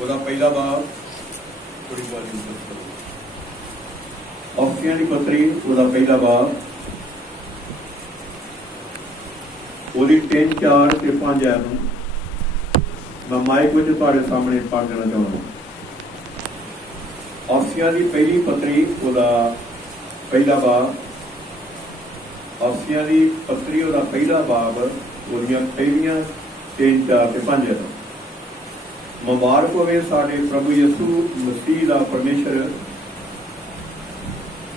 ਉਹਦਾ ਪਹਿਲਾ ਬਾਬ ਥੋੜੀ ਵਾਲੀ ਔਫੀਆਂ ਦੀ ਪੱਤਰੀ ਉਹਦਾ ਪਹਿਲਾ ਬਾਬ ਉਹਦੀ 3, 4 ਤੇ 5 ਐ ਨੂੰ मैं माइक में तुम्हारे सामने पढ़ देना चाहूँगा। औफिया की पहली पत्री ओदा पहला बाब, औफिया की पत्री ओदा पहला बाब ओदियां पहलियां 3, 4 ते 5 मुबारक होवे साडे प्रभु यसू मसीह दा परमेश्वर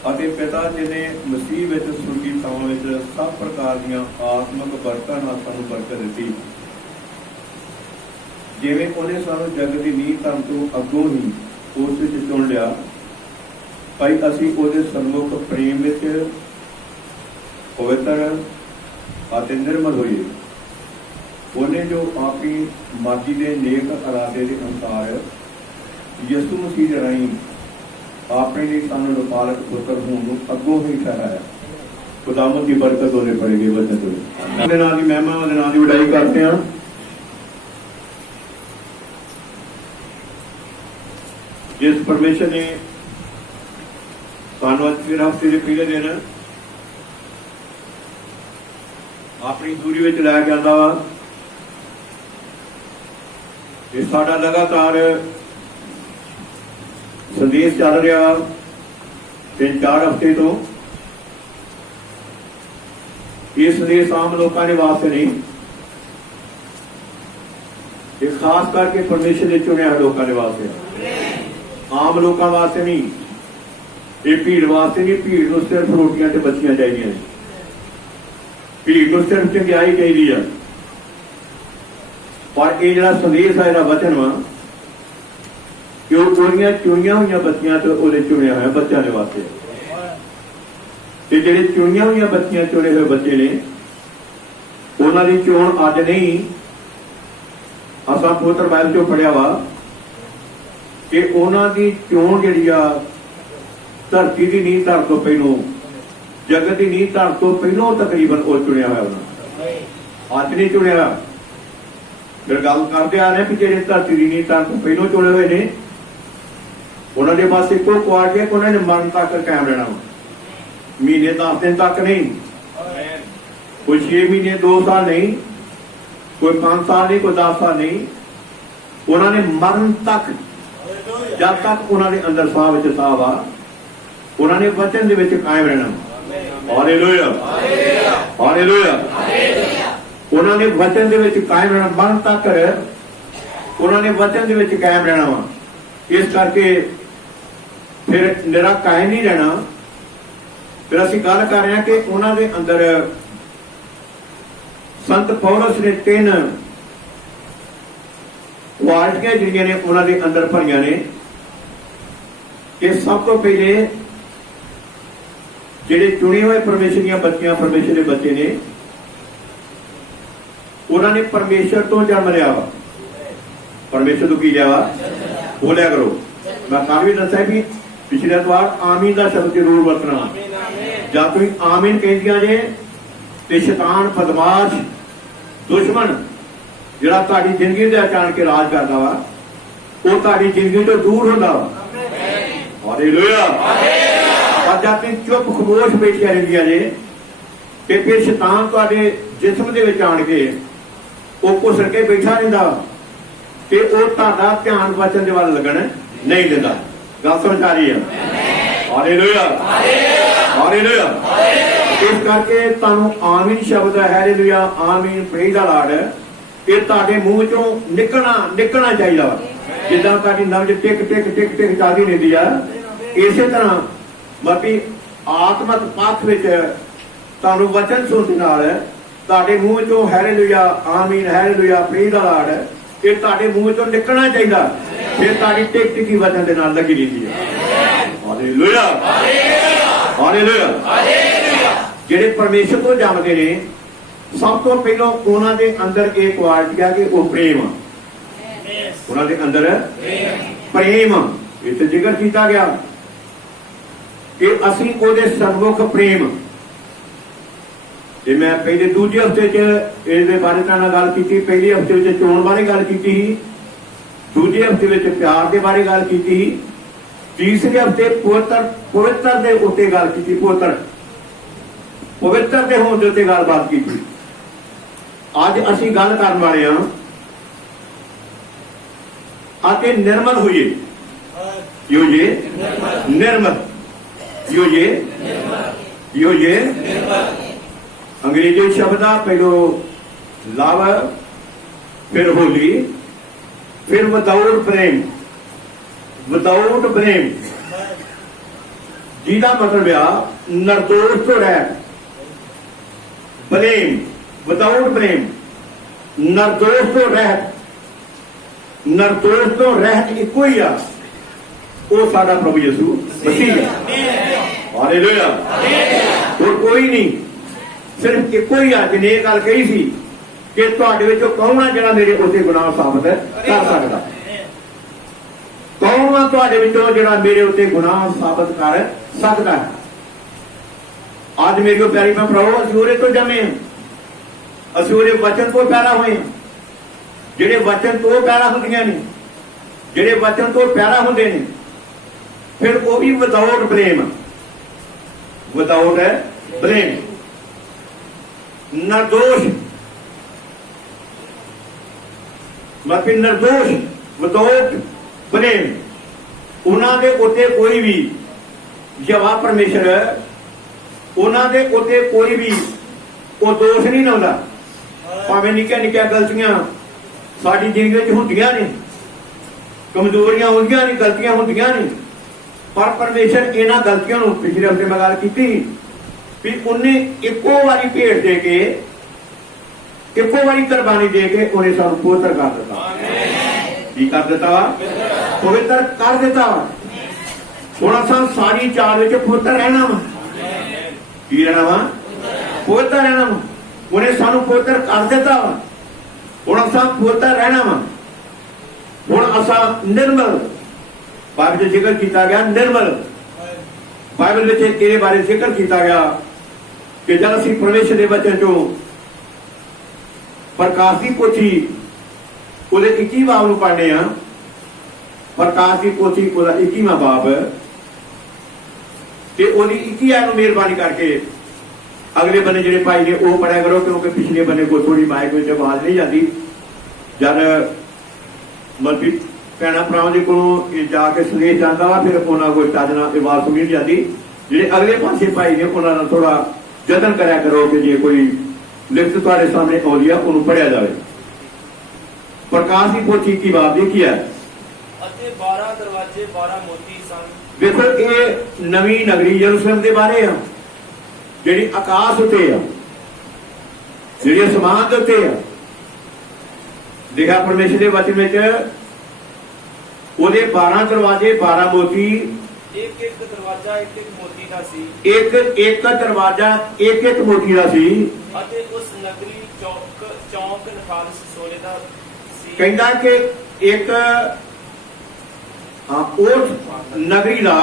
अते पिता जिन्हें मसीह विच सुर्गी थावां विच सब प्रकार दीयां आत्मक बरकतां नाल सानूं बरकत दित्ती जिवें उन्हें सानूं जग की नींह धन तो अगों ही उस विच चुन लिया भाई असीं उहदे सन्मुख प्रेम विच पवित्र अते निर्मल होइए। उन्हें जो आपकी मर्जी के नेक इरादे के अनुसार यसू मसीह राही अपने लिए सानूं रुपालक पुत्र होण नूं अगों ही ठहराया। खुदावंद की बरकत होने पड़ेगी वचन तो उहदे नाम की महिमा उहदे नाम की वडाई करते हैं। जिस परमेश्वर ने सानू फिर हफ्ते के पहले दिन अपनी दूरी में लै के आंदा वा, ये साडा लगातार संदेश चल रहा 3, 4 हफ्ते तो। ये संदेश आम लोगों के वास्ते नहीं, ये खास करके परमेश्वर ने चुनिया लोगों के वास्ते, आम लोगों वास्ते नहीं। ये भीड़ वास्ते नहीं, भीड़ को सिर्फ रोटियां ते बच्चियां चाहिए, भीड़ को सिर्फ चंगियाई चाहिए। पर ये जो संदेश है जो वचन वा कि वो चुनिया हुई बच्चियां तो वो चुनिया हुआ बच्चों के वास्ते, जो चुनिया हुई बच्चियां चुने हुए बच्चे ने उन्होंने चोन अज नहीं। असा पवित्र बाइबल चो पढ़िया वा कि उन्होंने चोन जी धरती की नींह धर तो पहलों, जगत की नींह धर तो पहलों तकरीबन वो चुनिया हुआ, अज नहीं चुनिया। फिर गल करते आ रहे कि जो धरती की नींह धर तो पहलों चुने हुए ने उन्होंने बस एको क्वालिटी है कि उन्होंने मरण तक कायम रहना, महीने 10 दिन तक नहीं, कोई 6 महीने 2 साल नहीं, कोई 5 साल नहीं, कोई 10 साल नहीं। उन्होंने मरण तक जब तक उन्होंने अंदर साह विच साह वा उन्होंने वचन दे विच कायम रहना। Hallelujah, hallelujah. उन्होंने वचन दे विच कायम रहना, मरण तक उन्होंने वचन दे विच कायम रहना वा। इस करके फिर निरा कायम नहीं रहना। फिर असीं गल कर रहे हैं कि उन्होंने अंदर संत पौलुस ने 3 क्वालिटियां जिहड़ियां ने उन्होंने अंदर भरियां ने कि सब तो पहले जिहड़े चुने हुए परमेश्वर दीयां बच्चियां परमेश्वर के बच्चे ने उन्होंने परमेश्वर तो जन्म लिया वा। परमेश्वर तो की लिया वा बोलिया करो। मैं कल भी दस्या भी पिछले एतवार आमीन का शब्द जरूर वरतना। जब तुम आमीन कहदियां जे ते शैतान बदमाश दुश्मन जिहड़ा तुहाडी जिंदगी दे अचानक के राज करदा वा वो तुहाडी जिंदगी तो दूर हुंदा वा। हालेलुया। पर जब तुम चुप खमोश बैठिया रहिंदियां जे ते फिर शैतान तुहाडे जिस्म दे विच आण के वो घुसड़ के बैठा रहिंदा ते वो तुहाडा ध्यान वचन दे वल लगण नहीं दिंदा। गल समझ आ रही है? Hallelujah, hallelujah. इस करके तुहानूं आमीन शब्द हालेलुया आमीन प्रेज द लॉर्ड ये तुहाडे मूँह चों निकलना चाहिए। जिद्दां तुहाडी नब्ज टिक टिक टिक टिक चलदी रहिंदी आ इसे तरह मतलब आत्मक पथ विच तुहानूं वचन सुणन नाल तुहाडे मूँह चों हालेलुया आमीन हालेलुया प्रेज द लॉर्ड ये तुहाडे मूँह चों निकलना चाहिए। फिर तुहाडी टिक टिकी वचन दे नाल लगी रहिंदी है। Hallelujah, hallelujah. जिहड़े परमेश्वर तो जमदे ने सब तो पहलों उन्हां दे अंदर एक क्वालिटी है कि वो प्रेम, उन्हां दे अंदर प्रेम इत्थे जिक्र किया गया कि असीं उहदे सन्मुख प्रेम। जे मैं पहले दूजे हफ्ते च इहदे बारे तुहाडे नाल गल कीती, पहले हफ्ते च चोण बारे गल कीती दूजे हफ्ते में प्यार के बारे गल की, तीसरे हफ्ते पवित्र के उत्ते गल की, पवित्र के होने के उत्ते गलबात की। अज असी गल करन वाले हां आते निर्मल होइए, यो ये निर्मल, यो ये अंग्रेजी शब्द आ पहलो लव, फिर होली, फिर विदाउट प्रेम, विदाउट प्रेम, जिहदा मतलब आ निर्दोष तो रह, प्रेम विदाउट प्रेम, निर्दोष तो रह, निर्दोष तो रहत इको ही आ, वो साडा प्रभु यीशु मसीह है। हालेलुया। और कोई नहीं, सिर्फ इको ही आ जिन्हें ये गल कही सी कि तुहाडे विचों कौन आ जिहड़ा मेरे उत्ते गुनाह साबित कर सकदा, कौन आ तुहाडे विचों जिहड़ा मेरे उत्ते गुनाह साबित कर सकदा है। आज मेरी प्यारी मैं भराओ, असीं उहदे तो जमे हैं, असीं उहदे वचन तो पैदा होए हैं, जिहड़े वचन तो पैदा हुंदियां ने, जिहड़े वचन तो पैदा हुंदे ने, फिर वो भी विदाउट प्रेम, विदाउट प्रेम, निर्दोष, मतलब निर्दोष विदाउट प्रेम। उन्होंने उत्ते कोई भी यहोवा परमेश्वर उन्होंने उत्ते कोई भी वो दोष नहीं लाउंदा। भावें निक्कियां निक्कियां गलतियां साडी जिंदगी में हुंदियां ने, कमजोरियां होंदियां ने, गलतियां होंदियां ने, पर परमेश्वर इन्हां गलतियां नूं पिछले हफ्ते मैं गल कीती भी उन्हें इको वारी भेंट दे के, इको वारी कुर्बानी दे के उन्हें सानूं पवित्र कर दिता। की कर दिता वा? पवित्र कर दिता वा। हुण असां सारी चाल विच पवित्र रहना वा। की रहना वा? पवित्र रहना वा। उन्हें सानूं पवित्र कर दिता वा। हुण असां पवित्र रहना वा। हुण असां निर्मल, बाइबल में जिक्र किया गया निर्मल, बाइबल में ये बारे जिक्र किया गया कि जब असीं परमेश्वर के वचन चों प्रकाश की पोथी उहदे 21 बाब नूं पढ़ने आ, प्रकाश की पोथी उहदा 21वां बाब ते उहदी 21 आयत नूं मेहरबानी करके अगले बने जिहड़े भाई ने वो पढ़िया करो, क्योंकि पिछले बने को थोड़ी माइक में आवाज नहीं जाती। जब मतलब भैन भरावां दे कोलों जाके संदेश जाता वा, फिर उन्होंने कोई चज नाल आवाज सुनी नहीं जाती। जिहड़े अगले पासे भाई ने उन्होंने थोड़ा जतन करा करो कि जे कोई लिखत तुहाडे सामने आउंदी आ उहनूं पढ़िया जाए। प्रकाश की पोथी की बात देखी है, 12 दरवाजे 12 मोती सन। देखो ये नवी नगरी यरूशलेम के बारे आ, जिहड़ी आकाश उत्ते आ, जिहड़ी आसमान दे उत्ते आ। देखा परमेश्वर के वचन में ਉਹਦੇ 12 दरवाजे 12 मोती, एक एक दरवाजा एक एक मोती ਦਾ ਸੀ, एक एक दरवाजा एक एक मोती ਦਾ ਸੀ। ਅਤੇ ਉਸ ਨਗਰੀ ਚੌਂਕ ਨਖਾਲਸ ਸੋਨੇ ਦਾ ਸੀ। ਕਹਿੰਦਾ ਕਿ ਇੱਕ ਉਸ ਨਗਰੀ ਦਾ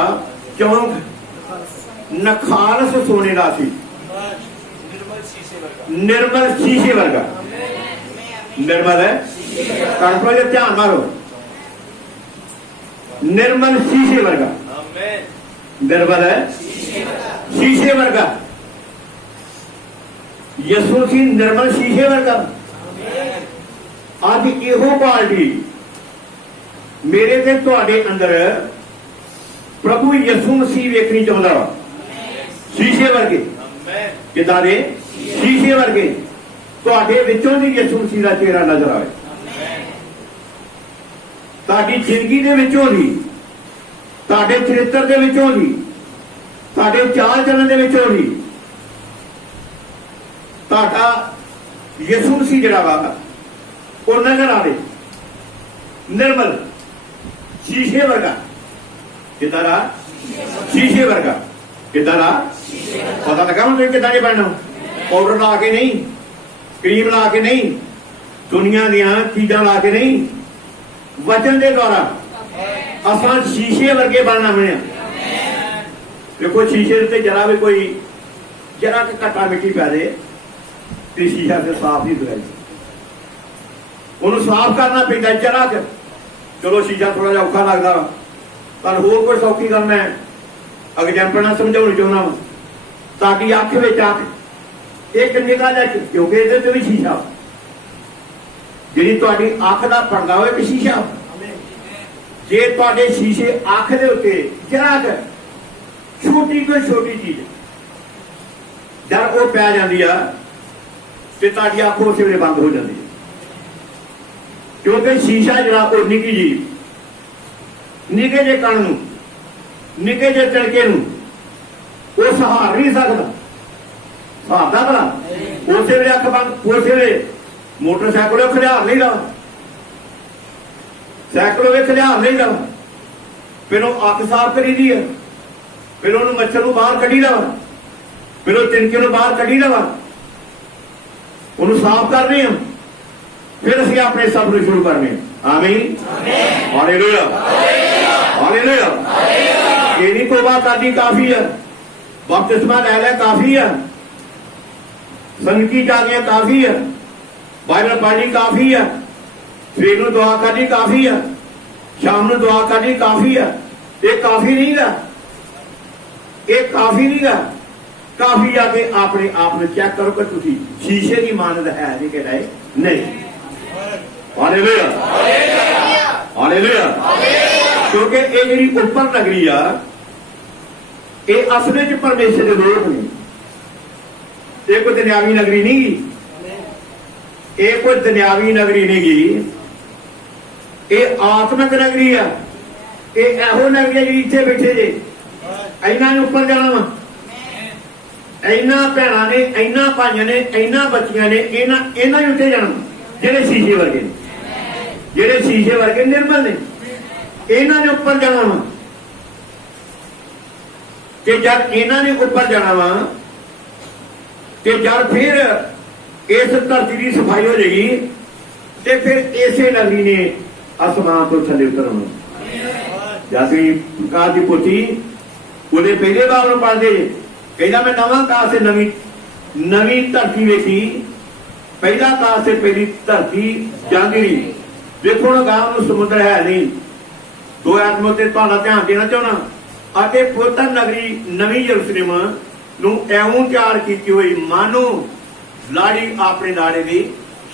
ਚੌਂਕ ਨਖਾਲਸ ਸੋਨੇ ਦਾ ਸੀ, निर्मल शीशे वर्गा, निर्मल शीशे वर्गा। निर्मल है, कंट्रोल ध्यान मारो, निर्मल शीशे वर्गा, निर्मल है शीशे वर्गा। यसू सी निर्मल शीशे वर्गा। आज इहो क्वालिटी मेरे ते तुहाडे अंदर प्रभु यसू मसीह वेखनी चाहुंदा वा। शीशे वर्गे, किदां दे? शीशे वर्गे। तुहाडे विचों दी यसू मसीह दा चेहरा नजर आवे, ताड़ी जिंदगी दे विचों दी, ताड़े चरित्र दे विचों दी, ताड़े चाल चलन दे विचों दी ताड़ा यसू मसीह जिहड़ा वा वो नजर आवे। निर्मल शीशे वर्गा। किदां दा? शीशे वर्गा। किदां दा? पता लगा मुझे किदां दे बनना? पाउडर ला के नहीं, क्रीम ला के नहीं, दुनिया दियां चीजां ला के नहीं, वचन के द्वारा असां शीशे वर्गे बनना बने। देखो शीशे से जरा भी कोई जरा के घटा मिट्टी पै दे तो शीशा से साफ नहीं धोया, उन्होंने साफ करना पैंदा जरा क। चलो शीशा थोड़ा जिहा औखा लगदा, पर होर कोई सौखी गल मैं एग्जाम्पल नाल समझाउणी चाहुंदा वां। ताकि अख विच अख एक निगाह जिहा, क्योंकि इहदे ते भी शीशा, जिहड़ी तुहाडी अख दा पर्दा होए कि शीशा, जे तुहाडे शीशे अख दे उत्ते जरा छोटी तो छोटी चीज जब वो पै जाती है तो तुहाडी अख उस वेले बंद हो जाती है, क्योंकि शीशा जरा वो निकी जी निके जे कण नूं निके जे तिणके नूं वो सहार नहीं सकता, सहारदा भला उस वेले अख बंद, उस वेले मोटरसाइकिल खिलार नहीं रहा, साइकिल खिलार नहीं रहा, पहलों अख साफ करी दी है, पहलों मच्छर को बाहर कढ़ी लवा, पहलों तिनके को बाहर कढ़ी लवा, उन्होंने साफ करने हैं, फिर असं अपने सफर शुरू करने। आमीन, हालेलुया, हालेलुया। ये नहीं तौबा करनी काफी है, बपतिस्मा ले लिया काफी है, संगति जानिया काफी है, बाइबल पढ़नी काफी है, सवेर को दुआ करनी काफी है, शाम को दुआ करनी काफी है। ये काफी नहीं गा, ये काफी नहीं गा, काफी आके अपने आप में चेक करो कि तुसी शीशे की मानद है जी कि नहीं। Hallelujah, hallelujah. क्योंकि ये जी ऊपर नगरी आ, ये असल च परमेश्वर के लोग ने, ये कोई दुनियावी नगरी नहीं गी, ये कोई दुनियावी नगरी नहीं गी, ये आत्मिक नगरी आ। ये एहो नगरी जी इत्थे बैठे जे, इन्हां ने उपर जाना वा, इन्हां भैणां ने, इन्हां भाइयां ने, इन्हां बच्चियां ने, इन्हां ही उत्ते जाना जेडे शीशे वर्गे ने, जेडे शीशे वर्गे निर्मल ने, इन्हां ने उपर जाना वा। ते जब इन्हां ने उपर जाना वा ते जब फिर इस धरती की सफाई हो जाएगी ते फिर इसे नगरी ने आसमान तो थले उतरना। जाती प्रकाश की पोथी ਉਹਦੇ ਪਹਿਲੇ ਬਾਰ ਨੂੰ ਪੜ੍ਹਦੇ ਕਹਿੰਦਾ मैं नवा काश से नवी धरती वेखी, पहला काश से पहली धरती जांदी रही। देखो ना गांव में समुद्र है नहीं, दो आत्मा ते तुहाडा ध्यान देना चाहना, अते पवित्र नगरी नवी यरूशलेम ਨੂੰ ਐਉਂ ਤਿਆਰ ਕੀਤੀ ਹੋਈ ਮਾਨੋ ਲਾੜੀ ਆਪਣੇ ਲਾੜੇ ਦੀ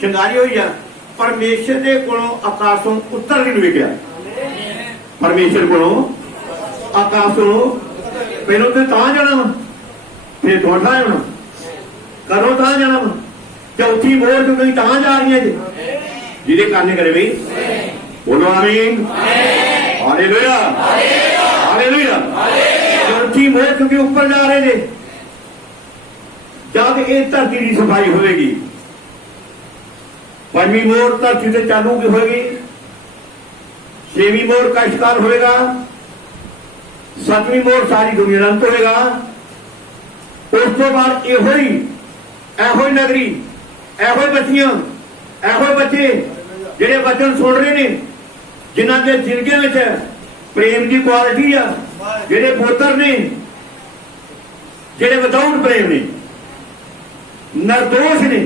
ਸ਼ਿੰਗਾਰੀ ਹੋਈ ਆ। परमेश्वर के कोलों आकाशों उत्तर नहीं वेख्या, परमेश्वर कोलों आकाशों पहलों तो जाना वा, फिर थोड़ा जाना, करो जाना वा, चौथी मोर जो कहीं जा रही है जिसे करने करे भाई बोलो आमीन, हालेलुया, हालेलुया। चौथी मोर क्योंकि ऊपर जा रहे थे, जब ये धरती की सफाई होगी, पंजवीं मोर धरती से चालू की होगी, छेवीं मोर का शिकार होएगा, सतवीं मोर सारी दुनिया का अंत होएगा। उस तो बाद एहो ही नगरी, एहो बच्चियां, एहो बच्चे जेडे वचन सुन रहे ने, जिन्हां दे जिंदगी में प्रेम की क्वालिटी आ, जेडे पुत्र ने, जेडे विदाउट प्रेम ने, निर्दोष ने,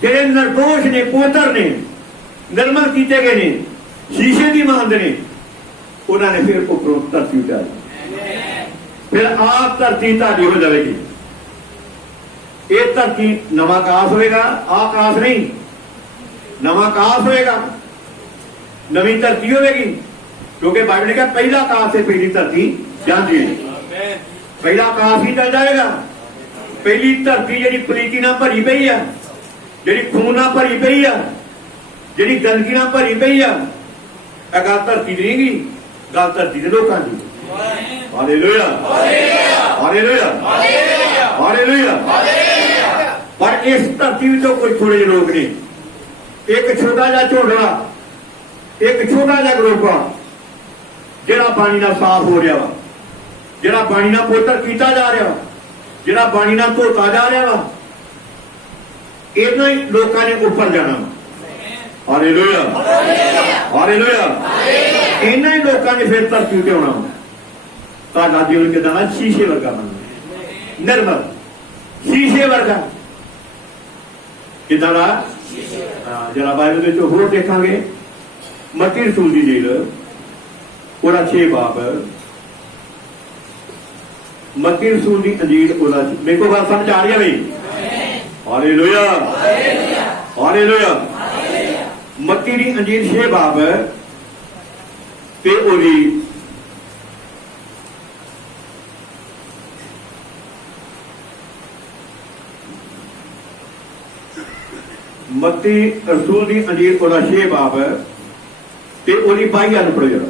जेडे निर्दोष ने, पुत्र ने, निर्मल किए गए ने, शीशे की मानद ने, उन्होंने फिर उपरों धरती उतारी, फिर आप धरती धारी हो जाएगी। ये धरती नवा आकाश होएगा, आकाश नहीं, नवा आकाश होएगा, नवी धरती होगी। क्योंकि बाइबल ने कहा पहला आकाश से पहली धरती जाती है, पहला आकाश ही चल जाएगा। पहली धरती जी पलीती ना भरी पई है, जी खून ना भरी पई है, जी गंदगी ना भरी पई है, गल धरती की नहीं गी, गल धरती के लोगों की। Hallelujah, hallelujah, hallelujah. पर इस धरती में तो कुछ थोड़े लोग ने, एक छोटा जा झोड़ा, एक छोटा जा ग्रुप आ जिहड़ा पानी नाल साफ हो रहा वा, जिहड़ा पानी नाल पवित्र कीता जा रहा, जिहड़ा पानी नाल धोता जा रहा वा, इन्हां ही लोकां ने उपर जाना। Hallelujah, hallelujah. इन्हां ही लोकां ने फिर धरती ते आउणा। तुहाडा जीवन किदां दा शीशे वर्गा बनना, निर्मल शीशे वर्गा, किदां दा जरा बाइबल ਵਿੱਚ ਹੋਰ ਦੇਖਾਂਗੇ ਮਤੀ ਰਸੂਲ ਦੀ ਜੀਲ ਉਹਦਾ 6 ਬਾਬ ਮਤੀ ਰਸੂਲ ਦੀ ਅੰਜੀਲ ਉਹਦਾ ਮੇਰੇ ਕੋਲ ਗੱਲ ਸਮਝ ਆ ਰਹੀ ਹੈ ਬਈ ਹਾਲੇਲੂਇਆ ਹਾਲੇਲੂਇਆ ਮਤੀ ਦੀ ਅੰਜੀਲ 6 ਬਾਬ ਤੇ ਉਹਦੀ मत्ती रसूल दी अंजील ओदा 6 बाब ते ओदी 22 गल पढ़ो जरा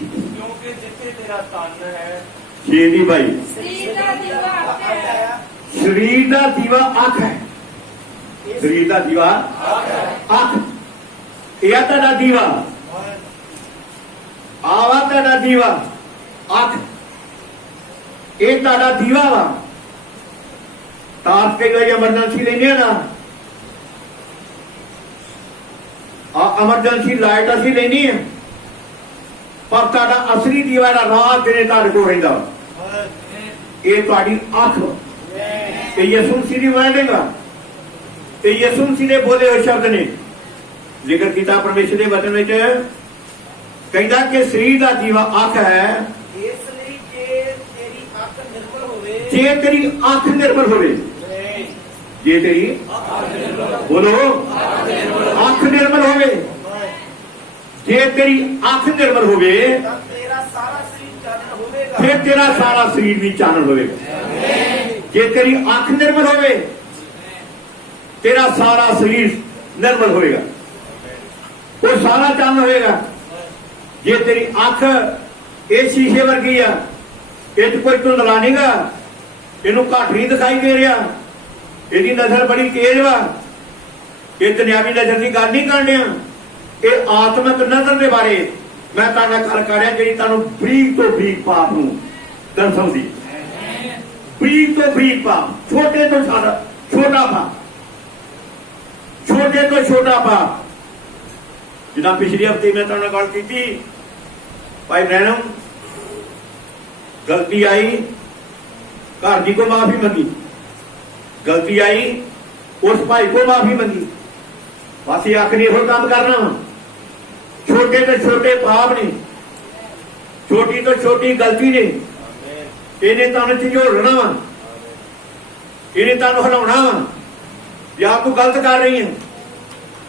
क्योंकि जिथे तेरा तन है 6 दी 22 शरीर दा दीवा अख है शरीर दा दीवा अख है शरीर दा दीवा अख ਇਹ ਤੁਹਾਡਾ ਦੀਵਾ ਆਵਾ ਤੁਹਾਡਾ ਦੀਵਾ ਅੱਖ ਇਹ ਤੁਹਾਡਾ ਦੀਵਾ ਵਾ ਤਾਰ ਕੇ ਗਈ ਐਮਰਜੈਂਸੀ ਲੈਣੇ ਨਾ ਆ ਐਮਰਜੈਂਸੀ ਲਾਈਟ ਅਸੀਂ ਲੈਣੀ ਹੈ ਪਰ ਤੁਹਾਡਾ ਅਸਲੀ ਦੀਵਾ ਦਾ ਰਾਤ ਦਿਨੇ ਤੁਹਾਡੇ ਕੋਲ ਰਹਿੰਦਾ ਇਹ ਤੁਹਾਡੀ ਅੱਖ ਇਹ ਯਿਸੂ ਮਸੀਹ ਦੀ ਵਰਡਿੰਗ ਆ ਤੇ ਯਿਸੂ ਮਸੀਹ ਦੇ ਬੋਲੇ ਹੋਏ ਸ਼ਬਦ ਨੇ ਜ਼ਿਕਰ ਕੀਤਾ ਪਰਮੇਸ਼ਰ ਦੇ ਵਚਨ ਵਿੱਚ ਕਹਿੰਦਾ ਕਿ ਸਰੀਰ ਦਾ ਦੀਵਾ ਅੱਖ ਹੈ ਇਸ ਲਈ ਜੇ ਤੇਰੀ ਅੱਖ ਨਿਰਮਲ ਹੋਵੇ ਜੇ ਤੇਰੀ ਅੱਖ ਨਿਰਮਲ ਹੋਵੇ ਜੇ ਤੇਰੀ ਬੋਲੋ ਅੱਖ ਨਿਰਮਲ ਹੋਵੇ ਜੇ ਤੇਰੀ ਅੱਖ ਨਿਰਮਲ ਹੋਵੇ ਤਾਂ ਤੇਰਾ ਸਾਰਾ ਸਰੀਰ ਚਾਨਣ ਹੋਵੇਗਾ ਫਿਰ ਤੇਰਾ ਸਾਰਾ ਸਰੀਰ ਵੀ ਚਾਨਣ ਹੋਵੇਗਾ ਜੇ ਤੇਰੀ ਅੱਖ ਨਿਰਮਲ ਹੋਵੇ ਤੇਰਾ ਸਾਰਾ ਸਰੀਰ ਨਿਰਮਲ ਹੋਵੇਗਾ ਉਹ ਸਾਰਾ ਚਾਨਣ ਹੋਵੇਗਾ ਜੇ ਤੇਰੀ ਅੱਖ ਇਹ ਸ਼ੀਸ਼ੇ ਵਰਗੀ ਆ ਇਹ 'ਚ ਕੋਈ ਧੁੰਦਲਾ ਨਹੀਂਗਾ ਇਹਨੂੰ ਘੱਟ ਨਹੀਂ ਦਿਖਾਈ ਦੇ ਰਿਹਾ ਇਹਦੀ ਨਜ਼ਰ ਬੜੀ ਤੇਜ਼ ਵਾ ਇਹ ਦੁਨਿਆਵੀ ਨਜ਼ਰ ਦੀ ਗੱਲ ਨਹੀਂ ਕਰਨੀ ਇਹ ਆਤਮਿਕ ਨਜ਼ਰ ਦੇ ਬਾਰੇ ਮੈਂ ਤੁਹਾਡੇ ਨਾਲ ਗੱਲ ਕਰ ਰਿਹਾ ਜਿਹੜੀ ਤੁਹਾਨੂੰ ਬਰੀਕ ਤੋਂ ਬਰੀਕ ਪਾਪ ਨੂੰ ਦਰਸਾਉਂਦੀ ਬਰੀਕ ਤੋਂ ਬਰੀਕ ਪਾਪ ਛੋਟੇ ਤੋਂ ਛੋਟਾ ਪਾਪ ਛੋਟੇ ਤੋਂ ਛੋਟਾ ਪਾਪ ਜਿੱਦਾਂ ਪਿਛਲੇ ਹਫ਼ਤੇ ਮੈਂ ਤੁਹਾਡੇ ਨਾਲ ਗੱਲ ਕੀਤੀ ਭਾਈ ਬ੍ਰੈਨਮ गलती आई घर जी को माफी मंगी गलती आई उस भाई को माफी मंगी बस ये आखिरी हो काम करना वा छोटे तो छोटे पाप ने छोटी तो छोटी गलती ने इन्हें तुम झिझोड़ना वा इन्हें तुम हिलाना वा या तू गलत कर रही है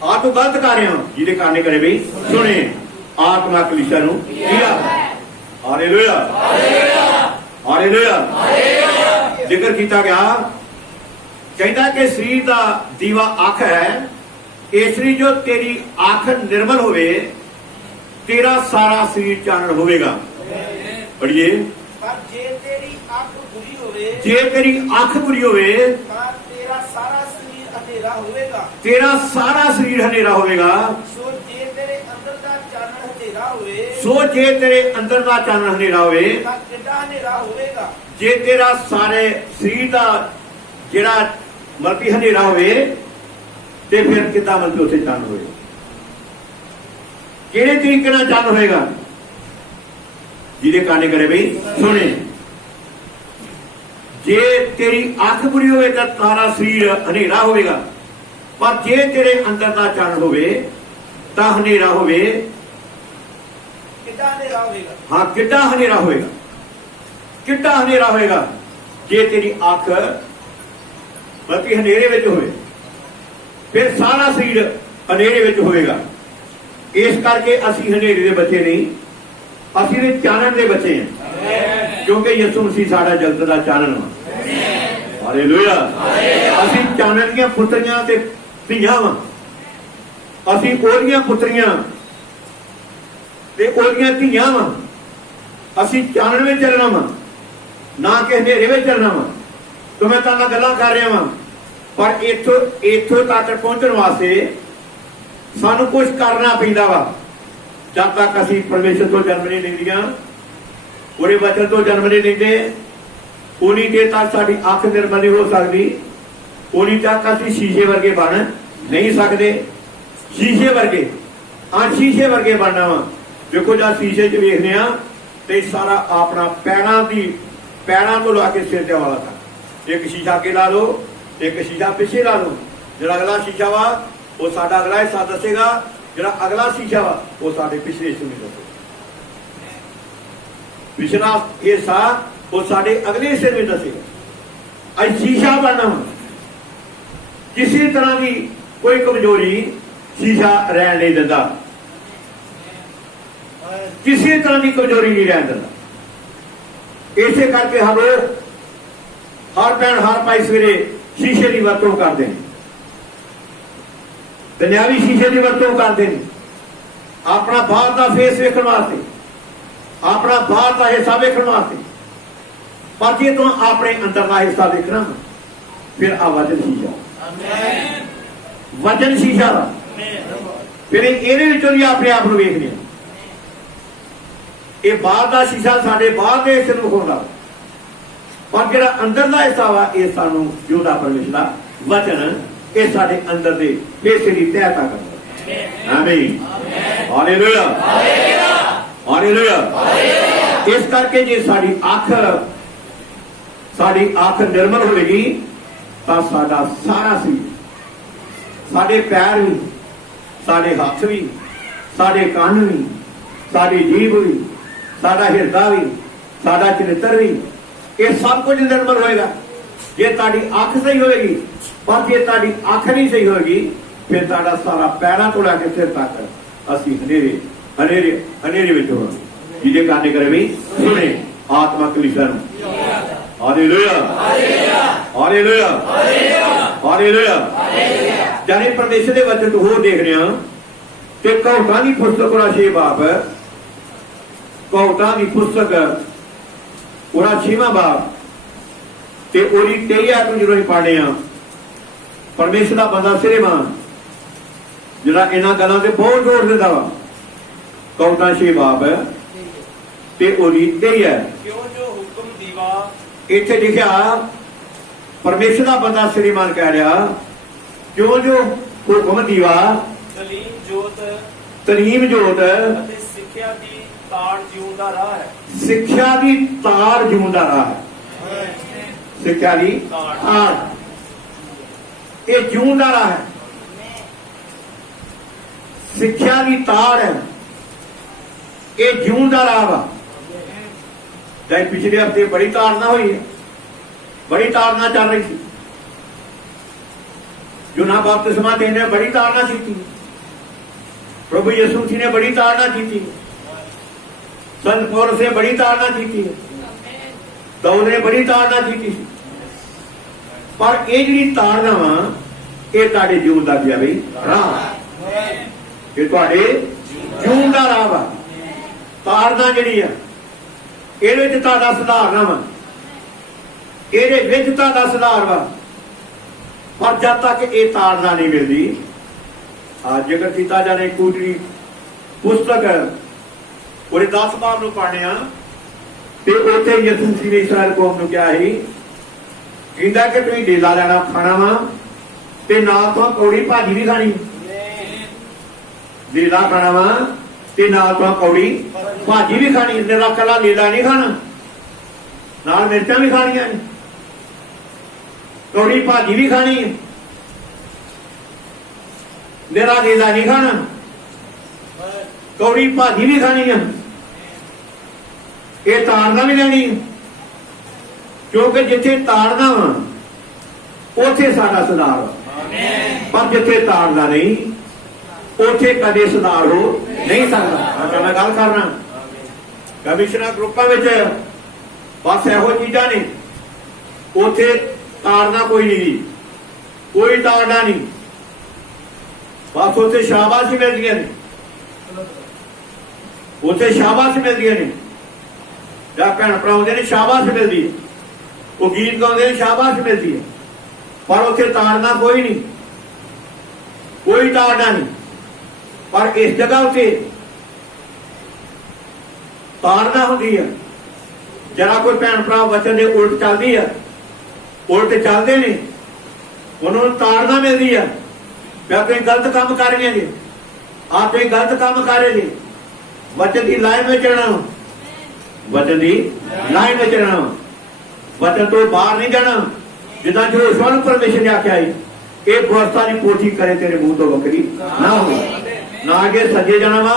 आ तू गलत कर रहा जिहदे करने करे बई सुने आत्मा कलीसिया नूं की आखदा हालेलुया हालेलुया जिक्र किया गया कहता कि शरीर का दीवा अख है इसलिए जो तेरी अख निर्मल होवे तेरा सारा शरीर चानन होवेगा पढ़िए ਪਰ ਜੇ ਤੇਰੀ ਅੱਖ ਬੁਰੀ ਹੋਵੇ जे तेरी अख बुरी होवे ਤਾਂ ਤੇਰਾ ਸਾਰਾ ਸਰੀਰ ਹਨੇਰਾ ਹੋਵੇਗਾ तेरा सारा शरीर हनेरा होवेगा ਸੋ ਜੇ ਤੇਰੇ ਅੰਦਰ ਦਾ ਚਾਨਣ ਹਨੇਰਾ ਹੋਵੇ सो जे तेरे अंदर का चानन हनेरा होवे ਤਾਂ ਕਿੱਡਾ ਹਨੇਰਾ ਹੋਵੇਗਾ जे तेरा सारे शरीर का जेड़ा मलबी हनेरा होवे ते फिर कितना मलबी उसे चानन होएगा किहड़े तरीके नाल चानन होएगा जिहदे काने करे बई सुने जे तेरी अख बुरी होवे तां तारा शरीर हनेरा होवेगा पर जे तेरे अंदर का चानन होवे तां हनेरा होवे ਕਿੱਡਾ ਹਨੇਰਾ ਹੋਵੇਗਾ हाँ किड्डा हनेरा होएगा किड्डा हनेरा होएगा जे तेरी अख बल्कि हनेरे विच होवे फिर सारा शरीर हनेरे विच होएगा इस करके असी हनेरे दे बच्चे नहीं असी दे चानन दे बच्चे हैं क्योंकि यीशु मसीह साडा जगत दा चानन वा हालेलुया असी चानन दीआं पुत्रियां ते धीआं वा असी ओहदियां पुत्रियां ते ओहदियां धीआं वा असी चानन में चलना वा ना कि हनेरे में चलना वा तो मैं तुहाडे नाल गल्लां कर रहा वां पर इत्थों तक पहुंचण वास्ते सानू कुछ करना पैंदा वा जब तक असी परमेश्वर तो जन्म नहीं लेंदियां ਉਹਦੇ वचन तो जन्म नहीं लेंदे उन्नी देर तक साडी अख निर्मल नहीं हो सकती उन्नी तक असी शीशे वर्गे बन नहीं सकते शीशे वर्गे हाँ शीशे वर्गे बनना वा देखो जब शीशे च वेखने आ ते सारा अपना पैरों तो ला के सिर वाला था एक शीशा के ला लो एक शीशा पिछे ला लो, जो अगला शीशा वा वो साडा अगला हिस्सा दसेगा, जो अगला शीशा वा वो साडे पिछले हिस्से में दसेगा। पिछला हिस्सा वो साडे अगले हिस्से में दसेगा। अज शीशा बनना, किसी तरह की कोई कमजोरी शीशा रहन नहीं देता, किसी तरह की कमजोरी नहीं रहन देता। इसे करके हम लोग हर भैन हर भाई सवेरे शीशे की वरतों करते हैं, दुनियावी शीशे की वरतों करते हैं अपना बाहर का फेस वेखण वास्ते, अपना बाहर का हिस्सा वेखण वास्ते। पर जे तू अपने अंदर का हिस्सा देखना फिर आ वजन शीशा, वजन शीशा फिर ये अपने आप को वेखने। ये बाहर का शीशा साडे बाहर के हिस्से को विखाउंदा, पर जो अंदर का हिस्सा वा ये सानू जिउंदा परमेश्वर दा वचन ये साडे अंदर दे हिस्से की तहता करदा। आमीन, हालेलुया, हालेलुया। इस करके जे साडी अख निर्मल होगी तो साडा सारा सी, साडे पैर भी, साडे हथ भी, साडे कान भी, साडी जीभ भी, साडा हिरदा भी, साडा चरित्र भी, ये सब कुछ निर्मल होएगा जे ताड़ी अख सही होएगी। पर जे ताड़ी अख नहीं सही होएगी फिर ताड़ा सारा पैरों तो लैके सिर तक असी हनेरे हनेरे हनेरे में होना। जिजे गाने करे भी सुने आत्मा कलीसिया। Hallelujah, hallelujah, hallelujah. जाने परमेश्वर के वचन तो होर देख रहे हैं कि कहावतां की पुस्तक उहदा 6 बाब, कहावतां की पुस्तक उहदा 6वां बाब ते ओदी 23 आयत नूं जदों पढ़ने आ, परमेश्वर का बंदा सिलेमान जिहड़ा इन्हां गल्लां ते बहुत जोर दिंदा वा। कहावतां 6 बाब ते ओदी 23 आयत क्यों जो हुक्म दीवा इत्थे लिखिया, परमेश्वर का बंदा सिलेमान कह रहा क्यों जो हुक्म दीवा तलीम जोत ਅਤੇ ਸਿੱਖਿਆ ਦੀ ਤਾੜ ਜਿਉਂਦਾ ਰਾਹ ਹੈ। सिक्ख्या की तार जिउंदा राह है, सिक्ख्या की तार ये जिउंदा राह है, सिक्ख्या की तार है ये जिउंदा राह वा। चाहे पिछले हफ्ते बड़ी ताड़ना हुई है, बड़ी ताड़ना चल रही थी, यूहन्ना बपतिस्मा देने बड़ी ताड़ना की थी, प्रभु यीशु मसीह ने बड़ी ताड़ना की थी, संत पौलुस ने बड़ी ताड़ना की थी, दाऊद ने बड़ी ताड़ना की थी। पर ये जी ताड़ना वा ये तुहाडे जीवन दा पिया बई राह, ये तुहाडे जीवन दा राह वा। ताड़ना जिहड़ी आ ਇਹਦੇ ਵਿੱਚ ਤੁਹਾਡਾ ਸੁਧਾਰਨਾ ਵਾ, ਇਹਦੇ ਵਿੱਚ ਤੁਹਾਡਾ ਸੁਧਾਰ ਵਾ। ਪਰ ਜਦ ਤੱਕ ਇਹ ਤਾੜਨਾ ਨਹੀਂ ਮਿਲਦੀ, ਅੱਜ ਜੇਕਰ ਕੀਤਾ ਜਾਣੇ ਕੂਟਰੀ ਪੁਸਤਕ ਉਹਦੇ 10 ਬਾਬ ਨੂੰ ਪੜ੍ਹਨੇ ਆ ਤੇ ਉੱਥੇ ਯਿਸੂ ਮਸੀਹ ਨੇ ਇਸਰਾਇਲ ਕੌਮ ਨੂੰ ਕਿਹਾ ਸੀ, ਕਹਿੰਦਾ ਕਿ ਤੁਸੀਂ ਡੇਲਾ ਲੈਣਾ ਖਾਣਾ ਵਾ ਤੇ ਨਾਲ ਤੋਂ ਕੌੜੀ ਭਾਜੀ ਵੀ ਖਾਣੀ, ਡੇਲਾ ਖਾਣਾ ਵਾ ਤੇ ਨਾਲ ਤੋਂ ਕੌੜੀ भाजी भी खानी, निरा कला लीला नहीं खाना, नाल मिर्चा भी खानिया, कौड़ी भाजी भी खानी है, निरा लीला नहीं खाना, कौड़ी भाजी भी खानी है, ये ताड़ना भी लेनी है। क्योंकि जिथे ताड़ना वा उथे साडा सुधार हो, पर जिथे ताड़ना नहीं उथे कदे सुधार हो नहीं सकता। मैं गल करना कमिश्नर ग्रुपां विच बस इहो चीज़ां ने, उथे ताड़ना कोई नहीं, कोई ताड़ना नहीं, बस उथे शाबाशी मिलदियां ने, उथे शाबाश मिलदियां ने, जां भैण भरा आउंदे ने शाबाश मिलदी है, वो गीत गाउंदे ने शाबाश मिलदी है, पर उथे ताड़ना कोई नहीं, कोई ताड़ना नहीं। पर इस जगह उते ताड़ना होती है, जरा कोई भैन भरा वचन के उल्ट चलती है, उल्ट चलते ने, उन्होंने ताड़ना मिलती है, आप गलत काम कर रहे जी, आप गलत काम कर रहे जी, वचन की लाइन में चलना, वचन की लाइन में चलना, वचन तो बाहर नहीं जाना, जिदा यहोशुआ नूं परमेश्वर ने आख्या ये व्यवस्था की पोथी करे तेरे मुंह तो बकरी ना हो, ना अगे सजे जाना वा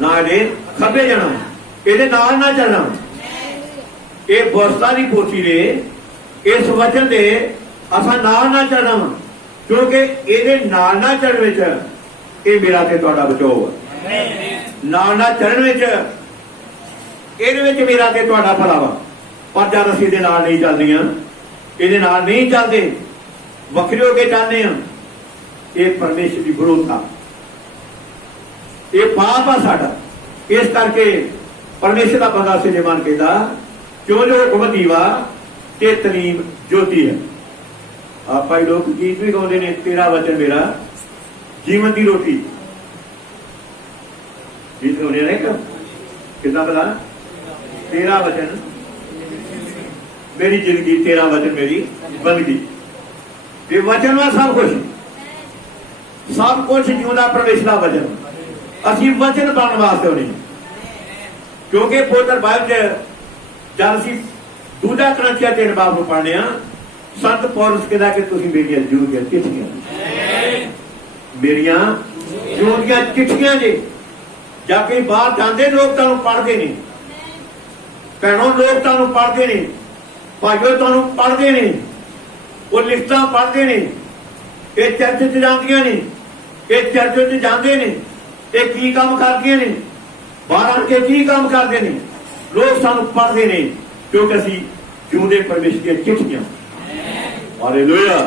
ना अगे खब्बे जाना, ये नाल ना चलना। ये व्यवस्था की पोथी दे इस वचन दे असा नाल ना चलना वा, क्योंकि ये नाल ना चलने विच ये मेरा ते तुहाडा बचाव है। नाल ना चलने विच ਇਹਦੇ ਵਿੱਚ ਮੇਰਾ ਤੇ ਤੁਹਾਡਾ ਭਲਾ ਵਾ। ਪਰ ਜਦ ਅਸੀਂ ਇਹਦੇ ਨਾਲ ਨਹੀਂ ਚੱਲਦੀਆਂ, ਇਹਦੇ ਨਾਲ ਨਹੀਂ ਚੱਲਦੇ, ਵੱਖਰੇ ਹੋ ਕੇ ਚੱਲਦੇ ਆ, ਇਹ ਪਰਮੇਸ਼ਰ ਦੀ ਵਿਰੋਧਤਾ, ਇਹ ਪਾਪ ਆ ਸਾਡਾ। ਇਸ ਕਰਕੇ ਪਰਮੇਸ਼ਰ ਦਾ ਬੰਦਾ ਸੁਲੇਮਾਨ ਕਹਿੰਦਾ ਕਿਉਂ ਜੋ ਹੁਕਮ ਦੀਵਾ ਤੇ ਤਲੀਮ ਜੋਤੀ ਹੈ। ਆਪਾਂ ਹੀ ਲੋਕ ਗੀਤ ਵੀ ਗਾਉਂਦੇ ਨੇ, ਤੇਰਾ ਵਚਨ ਮੇਰਾ ਜੀਵਨ ਦੀ ਰੋਟੀ। ਗੀਤ ਗਾਉਂਦੇ ਨੇ ਕਿੱਦਾਂ ਪਤਾ, तेरा वचन मेरी जिंदगी, तेरा वचन मेरी बंदगी। ये वचन वा सब कुछ जिंदा परमेश्वर का वचन। असी वचन बनने वास्ते होने, क्योंकि पवित्र बाइबल जब असी दूजा करंथिया 3 बाब को पढ़ने संत पौलुस कहता कि तुसीं मेरियां जून दी चिट्ठियां, मेरियां जून दी चिट्ठियां जे जाके बाहर जाते लोग तुहानूं पढ़ते नहीं, भैनों लोग तुहानूं पढ़ते ने, भाइयों तुहानूं पढ़ते ने, वो लिखतां पढ़ते ने, ये चर्च च जांदियां ने, ये चर्च च जांदे ने, ये की काम करदियां ने, बाहर आके की काम करदे ने, लोग सानूं पढ़ते ने, क्योंकि असीं जिउंदे परमेश्वर दी चिट्ठियां। हालेलुया।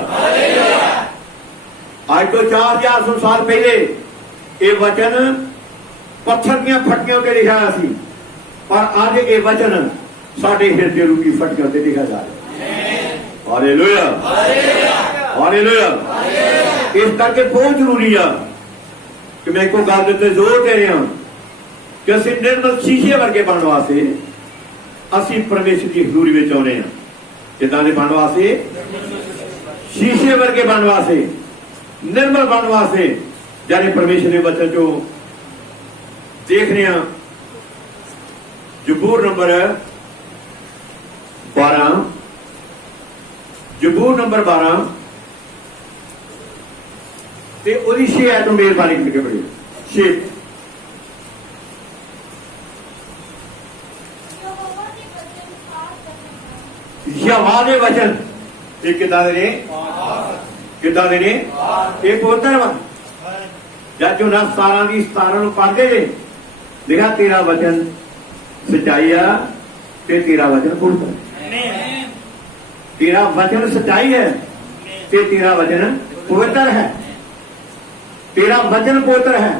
आज तो 4000 साल पहले ये वचन पत्थर दीयां फटकियां ते लिखा सी, पर आज ये वचन साडे हृदय रूपी फटकियां ते लिखा जा रहा है। Hallelujah, hallelujah. इस करके बहुत जरूरी है कि मैं को गल ते जोर दे रहा कि असीं निर्मल शीशे वर्गे बनने वास्ते असीं परमेश्वर की हजूरी में आउणे हां। किदां दे बनने वास्ते, शीशे वर्गे बनने वास्ते, निर्मल बनने वास्ते, जाने परमेश्वर के वचन चो देख रहे हैं। जबूर नंबर 12, जबूर नंबर 12 ते ओदी 6 आयत मेहरबानी करके पढ़ियो। 6 यहोवा दे वचन ये किदां दे ने, किदां दे ने, ये पवित्र वा। जद जो 17 दी 17 नूं पढ़दे जे लिखा तेरा वचन सच्चाई है ते तेरा वचन पवित्र है। तेरा वचन सच्चाई है ते तेरा वचन पवित्र है। तेरा वचन पवित्र है।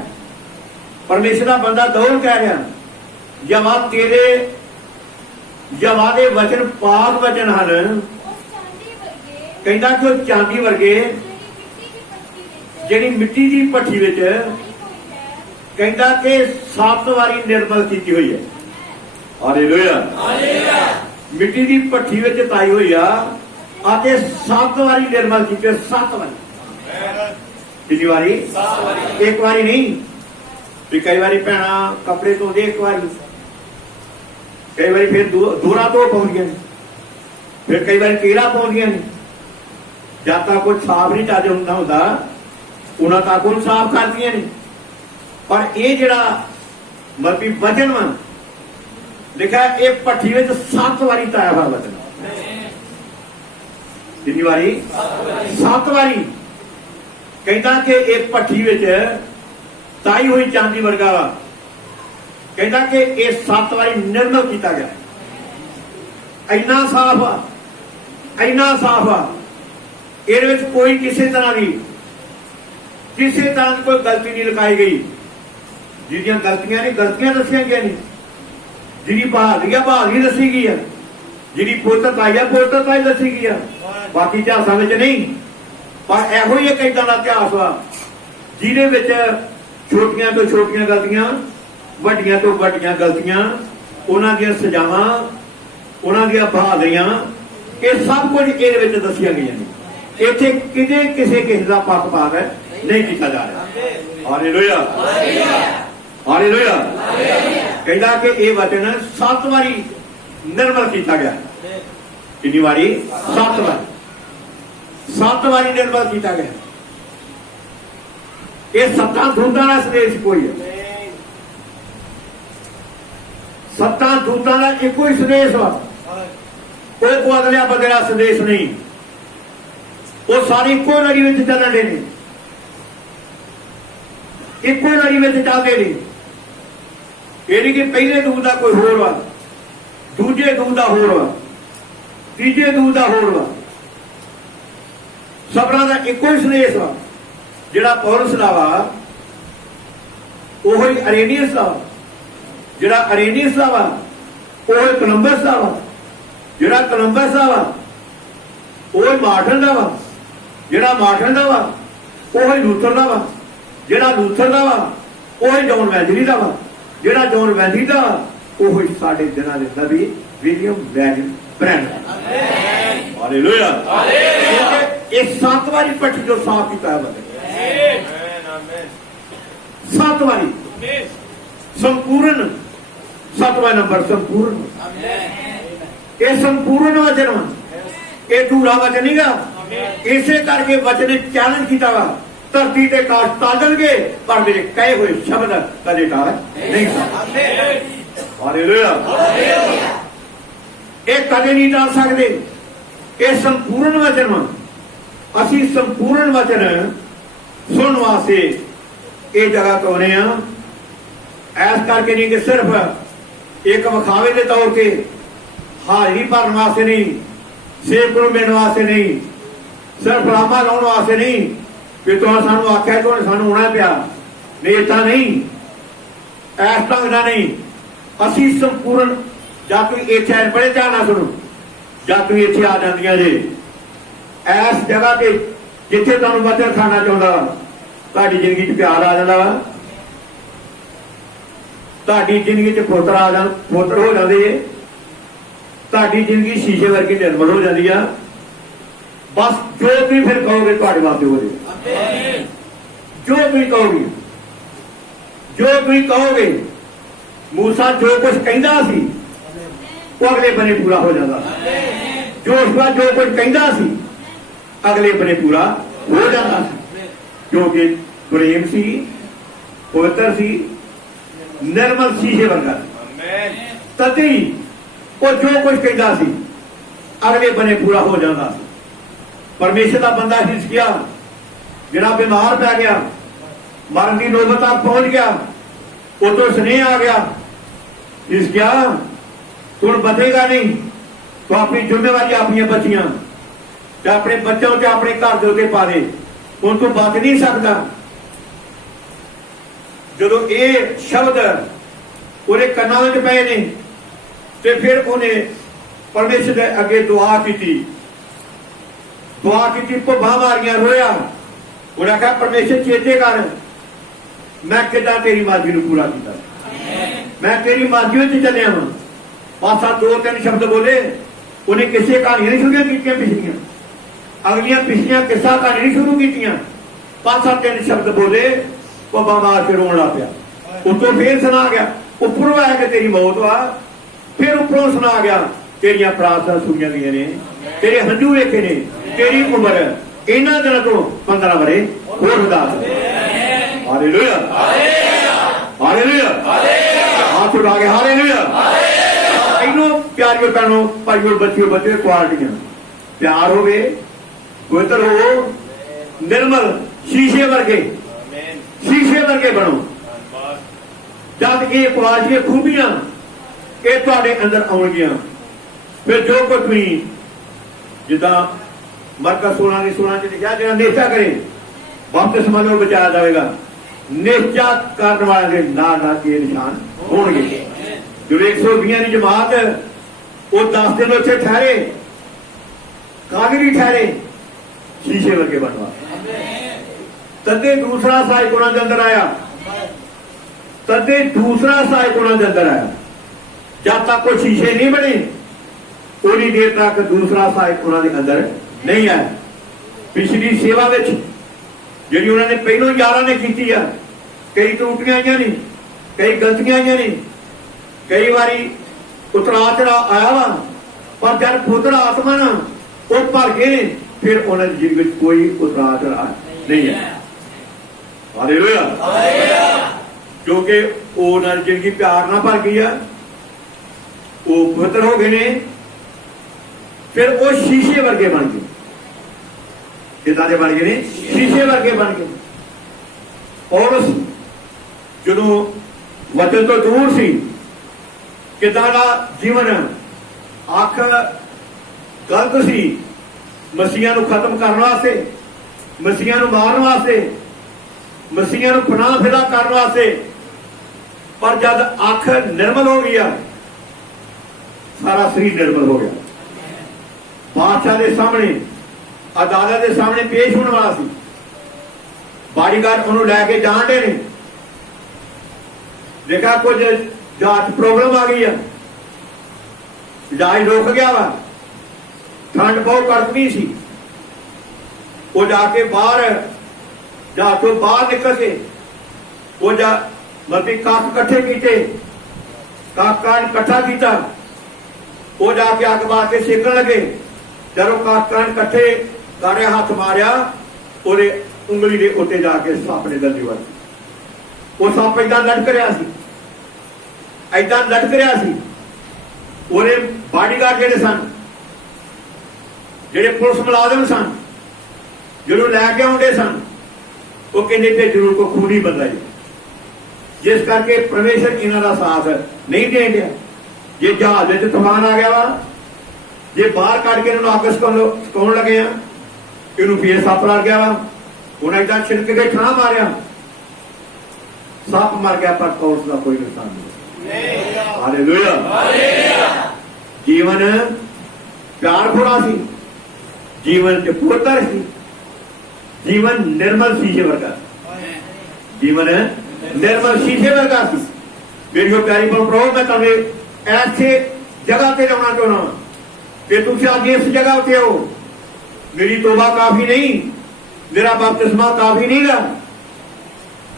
परमेश्वर का बंदा दौड़ कह रहा यहोवा तेरे यहोवा दे वचन पाक वचन हन, कहंदा कि वो चांदी वर्गे जिहड़ी मिट्टी की भट्ठी विच कहंदा कि 7 वारी निर्मल की हुई है। हालेलुया। मिट्टी की भट्ठी विच ताई हुई आते 7 वारी निर्मल की, 7 वारी। कितनी वारी? 7 वारी। एक वारी नहीं भी, कई बारी भैणा कपड़े धोंदे एक बारी, कई बारी फिर दूरा धो पाउंदियां, फिर कई बारी तेरा पाउंदियां ने। जब तक कुछ साफ नहीं चज हुंदा उन्हां तक उन्हें साफ करदियां ने। पर यह जिहड़ा मतलब वचन वा लिखा ये भट्ठी में 7 वारी ताया हुआ वचन। कितनी वारी? 7 वारी। कहता कि एक भट्ठी में ताई हुई चांदी वर्गा वा, कहता कि ये 7 वारी निर्मल किया गया। इन्ना साफ आ, इन्ना साफ आ, ये कोई किसी तरह की कोई गलती नहीं लिखाई गई। जिहदियां गलतियां ने गलतियां दसिया गई नहीं, जिहदी बहादुरी बहादुरी दसी गई है, जिहदी पवित्रताई है पवित्रताई दसी गई है। बाकी इतिहासां विच नहीं, पर इहो ही एक इदां दा इतिहास वा जिहदे विच छोटियां तो छोटियां गलतियां, वड्डियां तो वड्डियां गलतियां, उन्हां दीयां सजावां, उन्हां दीयां बहादुरियां, ये सब कुछ इहदे विच दसिया गईयां ने। इत्थे किते किसी दा पक्षपात नहीं किया जा रहा। Hallelujah, hallelujah. कहता कि ये वचन 7 वारी निर्मल किया गया। कितनी वारी? 7 वारी। 7 ਵਾਰੀ ਨਿਰਮਲ ਕੀਤਾ ਗਿਆ। ਇਹ 7 ਦੂਤਾਂ ਦਾ ਸੰਦੇਸ਼ ਕੋਈ ਹੈ। 7 ਦੂਤਾਂ ਦਾ ਇੱਕੋ ਹੀ ਸੰਦੇਸ਼ ਵਾ। ਕੋਈ ਬਦਲਿਆ ਬਦਲਿਆ ਸੰਦੇਸ਼ ਨਹੀਂ। ਉਹ ਸਾਰੇ ਇੱਕੋ ਲੜੀ ਵਿੱਚ ਚੱਲਣ ਦੇ ਨੇ, ਇੱਕੋ ਲੜੀ ਵਿੱਚ ਚੱਲਦੇ ਨੇ। ਇਹ ਨਹੀਂ ਕਿ ਪਹਿਲੇ ਦੂਤ ਦਾ ਕੋਈ ਹੋਰ ਵਾ, ਦੂਜੇ ਦੂਤ ਦਾ ਹੋਰ ਵਾ, ਤੀਜੇ ਦੂਤ ਦਾ ਹੋਰ ਵਾ। ਸਭਨਾਂ ਦਾ ਇੱਕੋ ਹੀ ਸੰਦੇਸ਼ ਵਾ। ਜਿਹੜਾ ਪੌਲਸ ਦਾ ਵਾ ਉਹ ਹੀ ਅਰੇਨੀਅਸ ਦਾ ਵਾ, ਜਿਹੜਾ ਅਰੇਨੀਅਸ ਦਾ ਵਾ ਉਹ ਹੀ ਕੋਲੰਬਸ ਦਾ ਵਾ, ਜਿਹੜਾ ਕੋਲੰਬਸ ਦਾ ਵਾ ਉਹ ਹੀ ਮਾਰਟਨ ਦਾ ਵਾ, ਜਿਹੜਾ ਮਾਰਟਨ ਦਾ ਵਾ ਉਹ ਹੀ ਲੂਥਰ ਦਾ ਵਾ, ਜਿਹੜਾ ਲੂਥਰ ਦਾ ਵਾ ਉਹ ਹੀ ਜੌਨ ਵੈਂਜਲੀ ਦਾ ਵਾ, ਜਿਹੜਾ ਜੌਨ ਵੈਂਜਲੀ ਦਾ ਵਾ ਉਹ ਹੀ ਸਾਡੇ ਦਿਨਾਂ ਦੇ ਨਬੀ ਵਿਲੀਅਮ ਵੈਨ ਬ੍ਰੈਨਨ। ਹਾਲੇਲੂਇਆ। ਇਹ 7 ਵਾਰੀ ਪੱਠ ਜੋ ਸਾਫ਼ ਕੀਤਾ ਹੈ ਬੰਦੇ 7 ਵਾਰੀ ਸੰਪੂਰਨ। 7ਵਾਂ ਨੰਬਰ ਸੰਪੂਰਨ। ਇਹ ਸੰਪੂਰਨ ਵਚਨ ਵਾ, ਇਹ ਧੂਰਾ ਵਚਨ ਨਹੀਂਗਾ। ਇਸੇ ਕਰਕੇ ਵਚਨ ਨੇ ਚੈਲੰਜ ਕੀਤਾ ਵਾ, ਧਰਤੀ ਤੇ ਕਾਸ਼ ਟਾਲਣਗੇ ਪਰ ਮੇਰੇ ਕਹੇ ਹੋਏ ਸ਼ਬਦ ਕਦੇ ਟਾਲ ਨਹੀਂ ਸਕਦੇ। ਹਾਲੇਲੂਇਆ। ਇਹ ਕਦੇ ਨਹੀਂ ਟਾਲ ਸਕਦੇ। ਇਹ ਸੰਪੂਰਨ ਵਚਨ ਵਾ। ਅਸੀਂ ਸੰਪੂਰਨ ਵਚਨ ਸੁਣਨ ਵਾਸਤੇ ਇਹ ਜਗ੍ਹਾ ਤੋਂ ਆਏ ਆ। ਐਸ ਕਰਕੇ ਨਹੀਂ ਕਿ ਸਿਰਫ ਇੱਕ ਵਿਖਾਵੇ ਦੇ ਤੌਰ ਤੇ, ਹਾਜ਼ਰੀ ਭਰਨ ਵਾਸਤੇ ਨਹੀਂ, ਸੇਵਕ ਨੂੰ ਮਿਲਣ ਵਾਸਤੇ ਨਹੀਂ, ਸਿਰਫ ਰਾਮਾ ਲਾਉਣ ਵਾਸਤੇ ਨਹੀਂ ਕਿ ਤੁਸੀਂ ਸਾਨੂੰ ਆਖਿਆ ਤੁਹਾਨੂੰ ਸਾਨੂੰ ਆਉਣਾ ਪਿਆ, ਨਹੀਂ ਏਦਾਂ ਨਹੀਂ, ਐਸ ਢੰਗ ਨਾਲ ਨਹੀਂ। ਅਸੀਂ ਸੰਪੂਰਨ। ਜਾਂ ਤੁਸੀਂ ਇੱਥੇ ਬੜੇ ਧਿਆਨ ਨਾਲ ਸੁਣੋ, ਜਾਂ ਤੁਸੀਂ ਇੱਥੇ ਆ ਜਾਂਦੀਆਂ ਜੇ ਐਸ ਜਗ੍ਹਾ ਤੇ ਜਿੱਥੇ ਤੁਹਾਨੂੰ ਵਚਨ ਖਾਣਾ ਚਾਹੁੰਦਾ ਵਾ, ਤੁਹਾਡੀ ਜ਼ਿੰਦਗੀ 'ਚ ਪਿਆਰ ਆ ਜਾਂਦਾ ਵਾ, ਤੁਹਾਡੀ ਜ਼ਿੰਦਗੀ 'ਚ ਪੁੱਤਰ ਆ ਜਾਣ, ਪੁੱਤਰ ਹੋ ਜਾਂਦੇ, ਤੁਹਾਡੀ ਜ਼ਿੰਦਗੀ ਸ਼ੀਸ਼ੇ ਵਰਗੀ ਨਿਰਮਲ ਹੋ ਜਾਂਦੀ ਆ। ਬਸ ਜੋ ਤੁਸੀਂ ਫਿਰ ਕਹੋਗੇ ਤੁਹਾਡੇ ਵਾਸਤੇ ਹੋ ਜਾਏਗਾ। ਜੋ ਤੁਸੀਂ ਕਹੋਗੇ, ਜੋ ਤੁਸੀਂ ਕਹੋਗੇ। ਮੂਸਾ ਜੋ ਕੁਝ ਕਹਿੰਦਾ ਸੀ ਉਹ ਅਗਲੇ ਬੰਨੇ ਪੂਰਾ ਹੋ ਜਾਂਦਾ। ਯਹੋਸ਼ੂਆ ਜੋ ਕੁਝ ਕਹਿੰਦਾ ਸੀ ਅਗਲੇ ਬੰਨੇ ਪੂਰਾ ਹੋ ਜਾਂਦਾ ਸੀ, ਕਿਉਂਕਿ ਪ੍ਰੇਮ ਸੀ, ਪਵਿੱਤਰ ਸੀ, ਨਿਰਮਲ ਸ਼ੀਸ਼ੇ ਵਰਗਾ ਸੀ। ਤਦੀ ਉਹ ਜੋ ਕੁਝ ਕਹਿੰਦਾ ਸੀ ਅਗਲੇ ਬੰਨੇ ਪੂਰਾ ਹੋ ਜਾਂਦਾ ਸੀ। ਪਰਮੇਸ਼ਰ ਦਾ ਬੰਦਾ ਹਿਜ਼ਕਿਯਾ ਜਿਹੜਾ ਬਿਮਾਰ ਪੈ ਗਿਆ, ਮਰਨ ਦੀ ਨੌਬਤ ਤੱਕ ਪਹੁੰਚ ਗਿਆ, ਉਦੋਂ ਸੁਨੇਹਾ ਆ ਗਿਆ, ਹਿਜ਼ਕਿਯਾ ਤੂੰ ਬਚੇਗਾ ਨਹੀਂ, ਤੂੰ ਆਪਣੀ ਜ਼ਿੰਮੇਵਾਰੀ ਆਪਣੀਆਂ ਬੱਚੀਆਂ ਤੇ ਆਪਣੇ ਬੱਚਿਆਂ ਤੇ ਆਪਣੇ ਘਰ ਦੇ ਉੱਤੇ ਪਾ ਦੇ, ਹੁਣ ਤੂੰ ਬਚ ਨਹੀਂ ਸਕਦਾ। ਜਦੋਂ ਇਹ ਸ਼ਬਦ ਉਹਦੇ ਕੰਨਾਂ ਵਿੱਚ ਪਏ ਨੇ ਤੇ ਫਿਰ ਉਹਨੇ ਪਰਮੇਸ਼ਰ ਦੇ ਅੱਗੇ ਦੁਆ ਕੀਤੀ, ਭੁੱਬਾਂ ਮਾਰੀਆਂ, ਰੋਇਆ। ਉਹਨੇ ਆਖਿਆ ਪਰਮੇਸ਼ਰ ਚੇਤੇ ਕਰ, ਮੈਂ ਕਿੱਦਾਂ ਤੇਰੀ ਮਰਜ਼ੀ ਨੂੰ ਪੂਰਾ ਕੀਤਾ, ਮੈਂ ਤੇਰੀ ਮਰਜ਼ੀ ਵਿੱਚ ਚੱਲਿਆ ਵਾਂ। ਪਾਸਾ 2-3 ਸ਼ਬਦ ਬੋਲੇ। ਉਹਨੇ ਕਿਸੇ ਕਹਾਣੀਆਂ ਨਹੀਂ ਸ਼ੁਰੂ ਕੀਤੀਆਂ ਪਿਛਲੀਆਂ, ਅਗਲੀਆਂ ਪਿਛਲੀਆਂ ਕਿੱਸਾ ਕਹਾਣੀ ਨਹੀਂ ਸ਼ੁਰੂ ਕੀਤੀਆਂ। 5-7 ਸ਼ਬਦ ਬੋਲੇ, ਭੁੱਬਾਂ ਮਾਰ ਕੇ ਰੋਣ ਲੱਗ ਪਿਆ। ਉੱਤੋਂ ਫੇਰ ਸੁਣਾ ਗਿਆ, ਉੱਪਰੋਂ ਆਇਆ ਕਿ ਤੇਰੀ ਮੌਤ ਵਾ, ਫਿਰ ਉੱਪਰੋਂ ਸੁਣਾ ਗਿਆ ਤੇਰੀਆਂ ਪ੍ਰਾਰਥਨਾ ਸੁਣੀਆਂ ਗਈਆਂ ਨੇ, ਤੇਰੇ ਹੰਝੂ ਵੇਖੇ ਨੇ, ਤੇਰੀ ਉਮਰ ਇਹਨਾਂ ਦਿਨਾਂ ਤੋਂ 15 ਵਰੇ ਹੋਰ ਵਧਾ ਦਿੱਤੀ। ਹਾਲੇਲੂਇਆ, ਹਾਲੇਲੂਇਆ, ਹੱਥ ਉਠਾ ਕੇ ਹਾਲੇਲੂਇਆ। ਇਹਨੂੰ ਪਿਆਰਿਓ ਭੈਣੋ, ਭਾਈਓ, ਬੱਚਿਓ, ਕੁਆਲਿਟੀਆਂ ਪਿਆਰ ਹੋਵੇ, ਪਵਿੱਤਰ ਹੋਵੋ, ਨਿਰਮਲ ਸ਼ੀਸ਼ੇ ਵਰਗੇ, ਸ਼ੀਸ਼ੇ ਵਰਗੇ ਬਣੋ। ਜਦ ਇਹ ਕੁਆਲਿਟੀਆਂ, ਖੂਬੀਆਂ ਇਹ ਤੁਹਾਡੇ ਅੰਦਰ ਆਉਣਗੀਆਂ, ਫਿਰ ਜੋ ਕੁਝ ਵੀ ਜਿੱਦਾਂ ਮਰਕਸ 16:16 ਚ ਲਿਖਿਆ, ਜਿਹੜਾ ਨਿਸ਼ਚਾ ਕਰੇ ਬਪਤਿਸਮਾ ਨੂੰ ਬਚਾਇਆ ਜਾਵੇਗਾ। ਨਿਸ਼ਚਾ ਕਰਨ ਵਾਲੇ ਦੇ ਨਾਲ ਨਾਲ ਇਹ ਨਿਸ਼ਾਨ ਹੋਣਗੇ। ਜਦੋਂ 120 ਦੀ ਜਮਾਤ ਉਹ 10 ਦਿਨ ਉੱਥੇ ਠਹਿਰੇ, ਕਾਗਰੀ ਠਹਿਰੇ, ਸ਼ੀਸ਼ੇ ਵਰਗੇ ਬਣਵਾ। ਤਦੇ ਦੂਸਰਾ ਸਾਹਿਬ ਉਹਨਾਂ ਦੇ ਅੰਦਰ ਆਇਆ, ਤਦੇ ਦੂਸਰਾ ਸਾਹਿਬ ਉਹਨਾਂ ਦੇ ਅੰਦਰ ਆਇਆ। ਜਦ ਤੱਕ ਉਹ ਸ਼ੀਸ਼ੇ ਨਹੀਂ ਬਣੇ ਉਨੀ ਦੇਰ ਤੱਕ ਦੂਸਰਾ ਸਾਹਿਬ ਉਹਨਾਂ ਦੇ ਅੰਦਰ ਨਹੀਂ ਆਇਆ। ਪਿਛਲੀ ਸੇਵਾ ਵਿੱਚ ਜਿਹੜੀ ਉਹਨਾਂ ਨੇ ਪਹਿਲੋਂ ਯਾਰਾਂ ਨੇ ਕੀਤੀ ਆ, ਕਈ ਟੂਟੀਆਂ ਆਈਆਂ ਨੇ, ਕਈ ਗਲਤੀਆਂ ਆਈਆਂ ਨੇ, ਕਈ ਵਾਰੀ ਉਤਰਾ ਚੜਾ ਆਇਆ ਵਾ, ਪਰ ਜਦ ਪੁੱਤਰ ਆਤਮਾ ਨਾ ਉਹ ਭਰ ਗਏ फिर उन्होंने जिंदगी में कोई उतराव चढ़ाव नहीं है। हालेलुया। क्योंकि उन्होंने जिंदगी प्यार ना भर गई है, वो पवित्र हो गए ने, फिर वो शीशे वर्गे बन गए। किदां दे बन गए ने? शीशे वर्गे बन गए। पौलुस ਜਦੋਂ वचन तो दूर सी, किदां दा जीवन अख गलत सी, मसीहा नूं खत्म करने वास्ते, मसीहा नूं मारन वास्ते, मसीहा नूं पनाह फिदा करने वास्ते। पर जब अख निर्मल हो गई, सारा शरीर निर्मल हो गया। बादशाह के सामने, अदालत के सामने पेश होने वाला सी। बाडीगार्ड उन्होंने लैके जान डे ने, देखा कुछ जांच प्रॉब्लम आ गई है, जहाज रुक गया वा, ठंड बहुत कड़कनी सी। वो जाके बाहर जहाज तो बाहर निकल के वो जा मतलब कख कट्ठे किए, कान कट्ठा किया, वो जाके अग बार के सेकन लगे। जब कान कट्ठे कर रहा, हाथ मारिया, ਉਹਦੇ उंगली के उत्ते जाके सप ने दर्जी वर, वो सप ऐदा लटक रहा सी, ऐदा लटक रहा सी। ਉਹਦੇ ਬਾਡੀਗਾਰਡ ਜਿਹੜੇ ਸਨ, ਜਿਹੜੇ ਪੁਲਿਸ ਮੁਲਾਜ਼ਮ ਸਨ, ਜਿਹਨੂੰ ਲੈ ਕੇ ਆਉਂਦੇ ਸਨ, ਉਹ ਕਹਿੰਦੇ ਤੇ ਜ਼ਰੂਰ ਕੋਈ ਖੂਨੀ ਬੰਦਾ ਜੀ, ਜਿਸ ਕਰਕੇ ਪਰਮੇਸ਼ਰ ਇਹਨਾਂ ਦਾ ਸਾਥ ਨਹੀਂ ਦੇ ਰਿਹਾ। ਜੇ ਜਹਾਜ਼ ਵਿੱਚ ਤੂਫਾਨ ਆ ਗਿਆ ਵਾ, ਜੇ ਬਾਹਰ ਕੱਢ ਕੇ ਇਹਨੂੰ ਅੱਗ ਸਕਾਉਣ ਲੱਗੇ ਆ, ਇਹਨੂੰ ਫੇਰ ਸੱਪ ਲੜ ਗਿਆ ਵਾ, ਹੁਣ ਏਦਾਂ ਛਿੜਕ ਕੇ ਠਾਂ ਮਾਰਿਆ, ਸੱਪ ਮਰ ਗਿਆ, ਪਰ ਪੌਲੁਸ ਦਾ ਕੋਈ ਨੁਕਸਾਨ ਨਹੀਂ। हालेलुया। जीवन प्यार भरा सी, जीवन च पवित्र सी, जीवन निर्मल शीशे वर्गा, जीवन निर्मल शीशे वर्गा सी। मेरी प्यारी प्रभु, मैं तुम्हें ऐसे जगह पे लाना चाहना कि तुम आज इस जगह पे हो। मेरी तोबा काफी नहीं, मेरा बपतिस्मा काफी नहीं गा,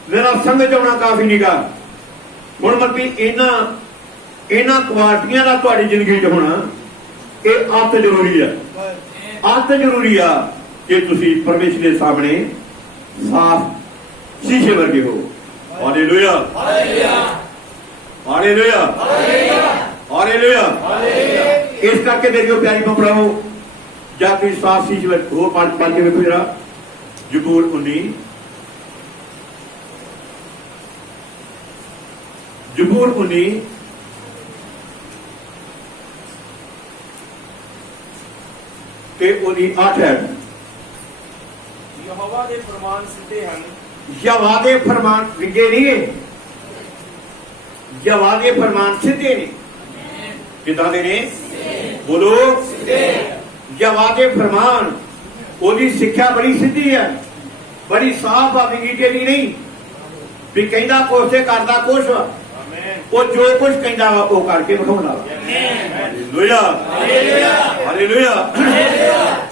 मेरा संग जाना काफी नहीं गा। ਹੁਣ ਮਤਲਬ ਇਹਨਾਂ ਕੁਆਲਟੀਆਂ ਦਾ ਤੁਹਾਡੀ ਜ਼ਿੰਦਗੀ 'ਚ ਹੋਣਾ ਇਹ ਅੱਤ ਜ਼ਰੂਰੀ ਆ, ਅੱਤ ਜ਼ਰੂਰੀ ਆ ਕਿ ਤੁਸੀਂ ਪਰਮੇਸ਼ਰ ਦੇ ਸਾਹਮਣੇ ਸਾਫ਼ ਸ਼ੀਸ਼ੇ ਵਰਗੇ ਹੋ। Hallelujah, hallelujah, hallelujah. ਇਸ ਕਰਕੇ ਮੇਰੀ ਪਿਆਰੀ ਭਰਾਵੋ, ਜਦ ਤੁਸੀਂ ਸਾਫ਼ ਸ਼ੀਸ਼ੇ ਵਰਗੇ ਹੋ, ਪੜ੍ਹ ਕੇ ਵੇਖੋ ਜਰਾ ਜ਼ਬੂਰ 19, ਜ਼ਬੂਰ 19 ਤੇ ਉਹਦੀ 8 ਹੈ। ਯਹੋਵਾ ਦੇ ਫਰਮਾਨ ਸਿੱਧੇ ਹਨ, ਯਹੋਵਾ ਦੇ ਫਰਮਾਨ ਵਿਗੇ ਨਹੀਂ ਹੈ, ਯਹੋਵਾ ਦੇ ਫਰਮਾਨ ਸਿੱਧੇ ਨੇ। ਕਿਦਾਂ ਦੇ ਨੇ? ਬੋਲੋ ਸਿੱਧੇ। ਯਹੋਵਾ ਦੇ ਫਰਮਾਨ, ਉਹਦੀ ਸਿੱਖਿਆ ਬੜੀ ਸਿੱਧੀ ਹੈ, ਬੜੀ ਸਾਫ਼ ਆ, ਵਿਗੀ ਜਿਹੜੀ ਨਹੀਂ ਵੀ ਕਹਿੰਦਾ ਕੁਛ ਤੇ ਕਰਦਾ ਕੁਛ, ਉਹ ਜੋ ਕੁਝ ਕਹਿੰਦਾ ਵਾ ਉਹ ਕਰਕੇ ਵਿਖਾਉਂਦਾ ਵਾ। Hallelujah, hallelujah.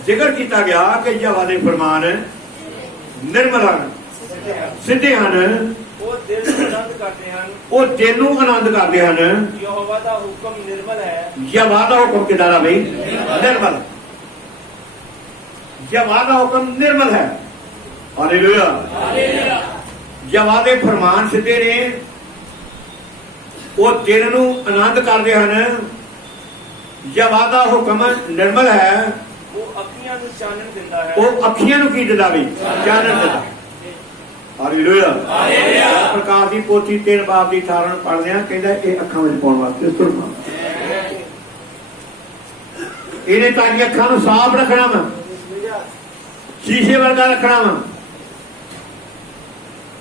ਜ਼ਿਕਰ ਕੀਤਾ ਗਿਆ ਕਿ ਯਹੋਵਾ ਦੇ ਫਰਮਾਨ ਨਿਰਮਲ ਹਨ, ਸਿੱਧੇ ਹਨ, ਉਹ ਦਿਲ ਨੂੰ ਆਨੰਦ ਕਰਦੇ ਹਨ, ਉਹ ਦਿਲ ਨੂੰ ਆਨੰਦ ਕਰਦੇ ਹਨ। ਯਹੋਵਾ ਦਾ ਹੁਕਮ ਨਿਰਮਲ ਹੈ, ਯਹੋਵਾ ਦਾ ਹੁਕਮ ਕਿਦਾਂ ਦਾ ਬਈ? ਨਿਰਮਲ। ਯਹੋਵਾ ਦਾ ਹੁਕਮ ਨਿਰਮਲ ਹੈ। Hallelujah, hallelujah. ਯਹੋਵਾ ਦੇ ਫਰਮਾਨ ਸਿੱਧੇ ਨੇ, ਉਹ ਦਿਲ ਨੂੰ ਆਨੰਦ ਕਰਦੇ ਹਨ। ਯਹੋਵਾ ਦਾ ਹੁਕਮ ਨਿਰਮਲ ਹੈ, ਉਹ ਅੱਖੀਆਂ ਨੂੰ ਚਾਨਣ ਦਿੰਦਾ ਹੈ। ਉਹ ਅੱਖੀਆਂ ਨੂੰ ਕੀ ਦਿੰਦਾ ਬਈ? ਚਾਨਣ ਦਿੰਦਾ। Hallelujah, hallelujah. ਪ੍ਰਕਾਸ਼ ਦੀ ਪੋਥੀ 3 ਬਾਬ ਦੀ 18 ਪੜ੍ਹਦੇ ਆ, ਕਹਿੰਦਾ ਇਹ ਅੱਖਾਂ ਵਿੱਚ ਪਾਉਣ ਵਾਸਤੇ ਸੁਰਮਾ, ਇਹਨੇ ਤੁਹਾਡੀਆਂ ਅੱਖਾਂ ਨੂੰ ਸਾਫ਼ ਰੱਖਣਾ ਵਾ, ਸ਼ੀਸ਼ੇ ਵਰਗਾ ਰੱਖਣਾ ਵਾ,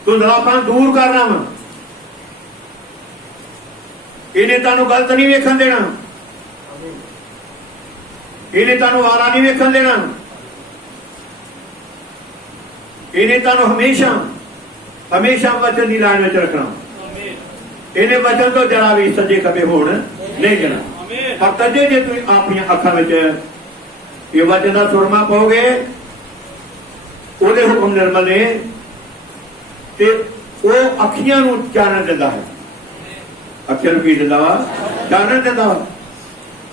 ਧੁੰਦਲਾਪਨ ਦੂਰ ਕਰਨਾ ਵਾ। ਇਹਨੇ ਤੁਹਾਨੂੰ ਗਲਤ ਨਹੀਂ ਵੇਖਣ ਦੇਣਾ, ਇਹਨੇ ਤੁਹਾਨੂੰ ਵਾਰਾ ਨਹੀਂ ਵੇਖਣ ਦੇਣਾ, ਇਹਨੇ ਤੁਹਾਨੂੰ ਹਮੇਸ਼ਾ ਹਮੇਸ਼ਾ ਵਚਨ ਦੀ ਲਾਈਨ ਵਿੱਚ ਰੱਖਣਾ। ਇਹਨੇ ਵਚਨ ਤੋਂ ਜਰਾ ਵੀ ਸੱਜੇ ਖੱਬੇ ਹੋਣ ਨਹੀਂ ਦੇਣਾ। ਪਰ ਤਦੇ ਜੇ ਤੁਸੀਂ ਆਪਣੀਆਂ ਅੱਖਾਂ ਵਿੱਚ ਇਹ ਵਚਨ ਦਾ ਸੁਰਮਾ ਪਾਓਗੇ, ਉਹਦੇ ਹੁਕਮ ਨਿਰਮਲ ਨੇ, ਤੇ ਉਹ ਅੱਖੀਆਂ ਨੂੰ ਚਾਨਣ ਦਿੰਦਾ ਹੈ। ਅੱਖੀਆਂ ਨੂੰ ਕੀ ਦਿੰਦਾ ਵਾ? ਚਾਨਣ ਦਿੰਦਾ ਵਾ।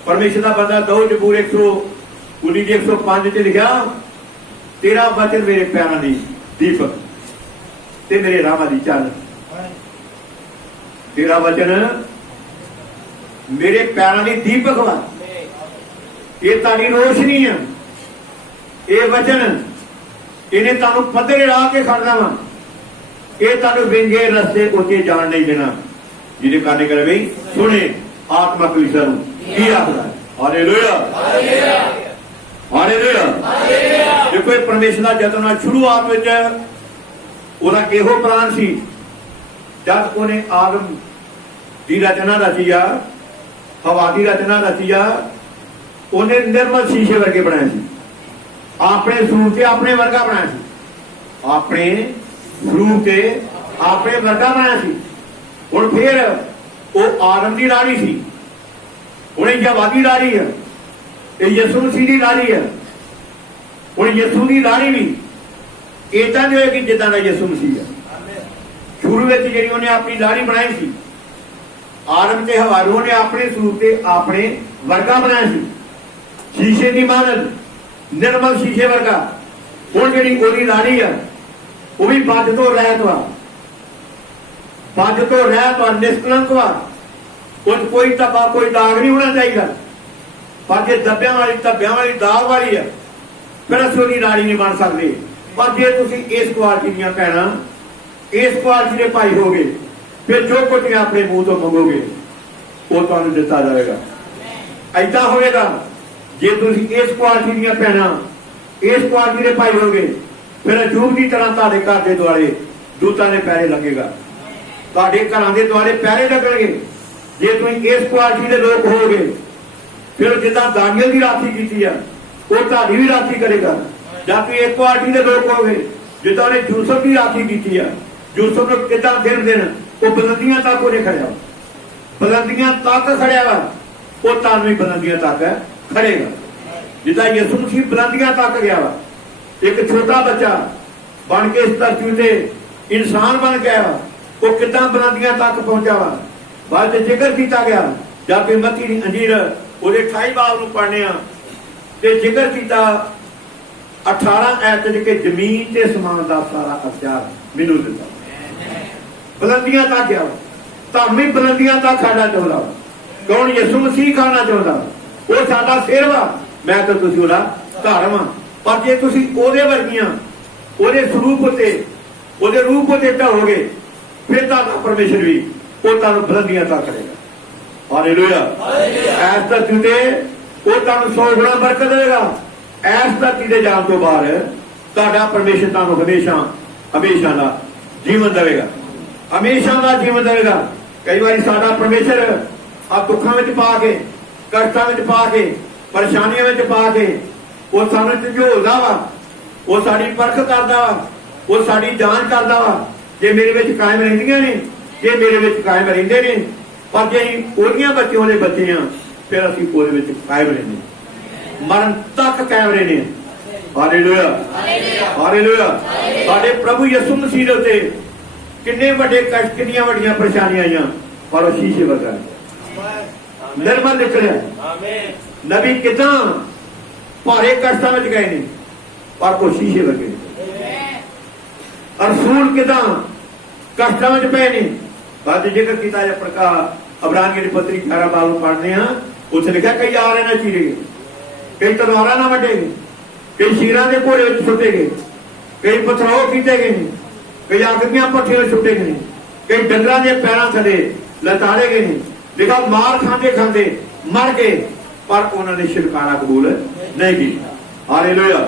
ਪਰਮੇਸ਼ਰ ਦਾ ਬੰਦਾ ਦੋ ਜ਼ਬੂਰ 119 105 ਚ ਲਿਖਿਆ, तेरा वचन मेरे पैरों की दीपक ते मेरे राह की चाल। तेरा वचन मेरे पैरों की दीपक वा, ये तारी रोशनी है। ये वचन इन्हें तुहानू पद्धरे राह के खड़ना वा, ये तुहानू विंगे रस्ते उते जान नहीं देना। जिहदे काने करे बई सुने आत्मा कलीसिया नूं की आखदा है। Hallelujah hallelujah. देखो ये परमेश्वर का जतन शुरुआत विच ओहदा इहो प्लान सी, जब उन्हें आदम की रचना रची आ, हवा की रचना रची आ, उन्हें निर्मल शीशे वर्गे बनाए सी, अपने स्वरूप से अपने वर्गा बनाया सी, अपने स्वरूप से अपने वर्गा बनाया सी। हुण फिर वो आदम की लाड़ी सी, हुण हवा की लाड़ी है, यसू मसीह की लाड़ी है। हुण यसू की लाड़ी भी इदां नहीं होएगी जिद्दां दा यसू मसीह है। शुरू में जी उन्हें अपनी लाड़ी बनाई सी, आदम ते हवा नूं ने अपने स्वरूप से अपने वर्गा बनाया सी, शीशे की मानद निर्मल शीशे वर्गा। हुण जिहड़ी ओहदी लाड़ी है वो भी बद तो रहत वा, बद तो रहत वा, निष्कलंक वा, उस कोई धब्बा कोई दाग नहीं होना चाहिए। पर जे धब्बियां वाली दाग वाली है फिर असीं ओहदी लाड़ी नहीं बन सकते। पर जे तुसीं इस क्वालिटी दीयां भैणां इस क्वालिटी के भाई होगे, फिर जो कुछ अपने मुंह तो मंगोगे वो तुहानूं दिता जाएगा। ऐसा होएगा जे तुसीं इस क्वालिटी दीयां भैणां इस क्वालिटी के भाई होगे, फिर अजूब की तरह तुहाडे घर के दुआले दूतां दे पैरे लगेगा, तुहाडे घरां दे दुआले पैरे लगणगे। जे तुसीं इस क्वालिटी के लोग होगे, फिर जिद्दां दानियल की राखी कीती है वो तुहाडी भी राखी करेगा। जब तुसीं इस क्वालिटी के लोग होगे जिद्दां उहने यूसुफ की राखी कीती है, यूसुफ नूं किद्दां दिन दिन वो बुलंदियां तक उहने खड़िया, बुलंदियां तक खड़िया वा, वो तुहानूं भी बुलंदियां तक खड़ेगा। जिद्दां यसू मसीह बुलंदियां तक गया वा, एक छोटा बच्चा बन के इस धरती ते इंसान बन गया वा, वो किद्दां बुलंदियां तक पहुंचा वा। बाद में जिक्र किया गया जब कि मत्ती दी अंजीर ਉਹਦੇ 28 ਬਾਬ ਨੂੰ ਪੜ੍ਹਨੇ ਆ ਤੇ ਜ਼ਿਕਰ ਕੀਤਾ 18 ਐਤ ਕਿ ਜ਼ਮੀਨ ਤੇ ਸਮਾਨ ਦਾ ਸਾਰਾ ਅਖਤਿਆਰ ਮੈਨੂੰ ਦਿੱਤਾ। ਬੁਲੰਦੀਆਂ ਤੱਕ ਗਿਆ, ਤੁਹਾਨੂੰ ਵੀ ਬੁਲੰਦੀਆਂ ਤੱਕ ਖਾਣਾ ਚਾਹੁੰਦਾ। ਕੌਣ? ਯਿਸੂ ਮਸੀਹ ਖਾਣਾ ਚਾਹੁੰਦਾ। ਉਹ ਸਾਡਾ ਸਿਰ ਵਾ, ਮੈਂ ਤਾਂ ਤੁਸੀਂ ਉਹਦਾ ਘਰ ਵਾਂ। ਪਰ ਜੇ ਤੁਸੀਂ ਉਹਦੇ ਵਰਗੀਆਂ ਉਹਦੇ ਸਰੂਪ ਉਤੇ ਉਹਦੇ ਰੂਪ ਉਤੇ ਢਾਓਗੇ, ਫਿਰ ਤੁਹਾਡਾ ਪਰਮੇਸ਼ਰ ਵੀ ਉਹ ਤੁਹਾਨੂੰ ਬੁਲੰਦੀਆਂ ਤੱਕ ਕਰੇਗਾ। हालेलुया। ऐस धरती ते वो तुहानूं 100 गुणा बरकत देगा। ऐस धरती ते जाण तो बाद तुहाडा परमेश्वर तुहानूं हमेशा हमेशा दा जीवन देगा, हमेशा दा जीवन देगा। कई बार साडा परमेश्वर आ दुखां विच पा के, कष्टां विच पा के, परेशानियां विच पा के वो सानूं झंझोलदा वा, वो साडी परख करदा वा, वो साडी जांच करदा वा। जे मेरे विच कायम रहिंदियां ने, जे मेरे विच कायम रहिंदे ने, पर जे ओहदियां बच्चों दे बच्चे हैं फिर असीं ओहदे विच कायम रहने, मरण तक कायम रहने। Hallelujah hallelujah. साडे प्रभु यसू मसीह दे उत्ते किन्ने वड्डे कष्ट, किन्नियां वड्डियां परेशानियां आईयां, पर वो शीशे वर्गा निर्मल निकलिया। नबी किदां भारे कष्टां विच गए ने, पर वो शीशे वर्गे। रसूल किदां कष्टां विच पए ने। बाद जिक्र किया जा प्रकार अबरानियों की पत्री 11 बाब पढ़ने उसने लिखा कई आरे ना चीरे गए, कई तलवारा ना वटे गए, कई शीरा के घोड़े छुटे गए, कई पथराव किए गए, कई अग्नियां भट्ठियां छुटे गए, कई डंगरां दे पैरां थले लताड़े गए। लिखा मार खाते खाते मर गए, पर उन्होंने छिटकारा कबूल नहीं किया। Hallelujah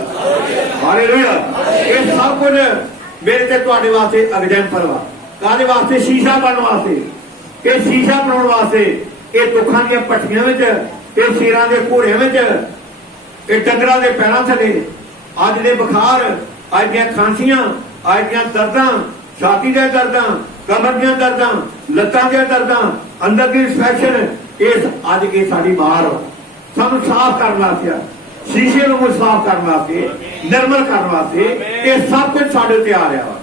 hallelujah. ये सब कुछ मेरे ते तुहाडे वास्ते एग्जाम्पल वा। काहदे वास्ते? शीशा बनने वास्ते। ये शीशा बनाने वास्ते ये दुखां दीयां भट्ठियां विच, ये शेरां दे घोड़ियां विच, ये डंगरां दे पैरां थले अज दे बुखार, अज दीयां खांसियां, अज दीयां दर्दां, छाती दे दर्दां, कमर दीयां दर्दां, लत्तां दे दर्दां, अंदर दी इन्फेक्शन, इस अज के साडी मार सानूं साफ करन वास्ते, शीशे नूं साफ करन वास्ते, निर्मल करन वास्ते ये सब कुछ साडे उत्ते आ रहा।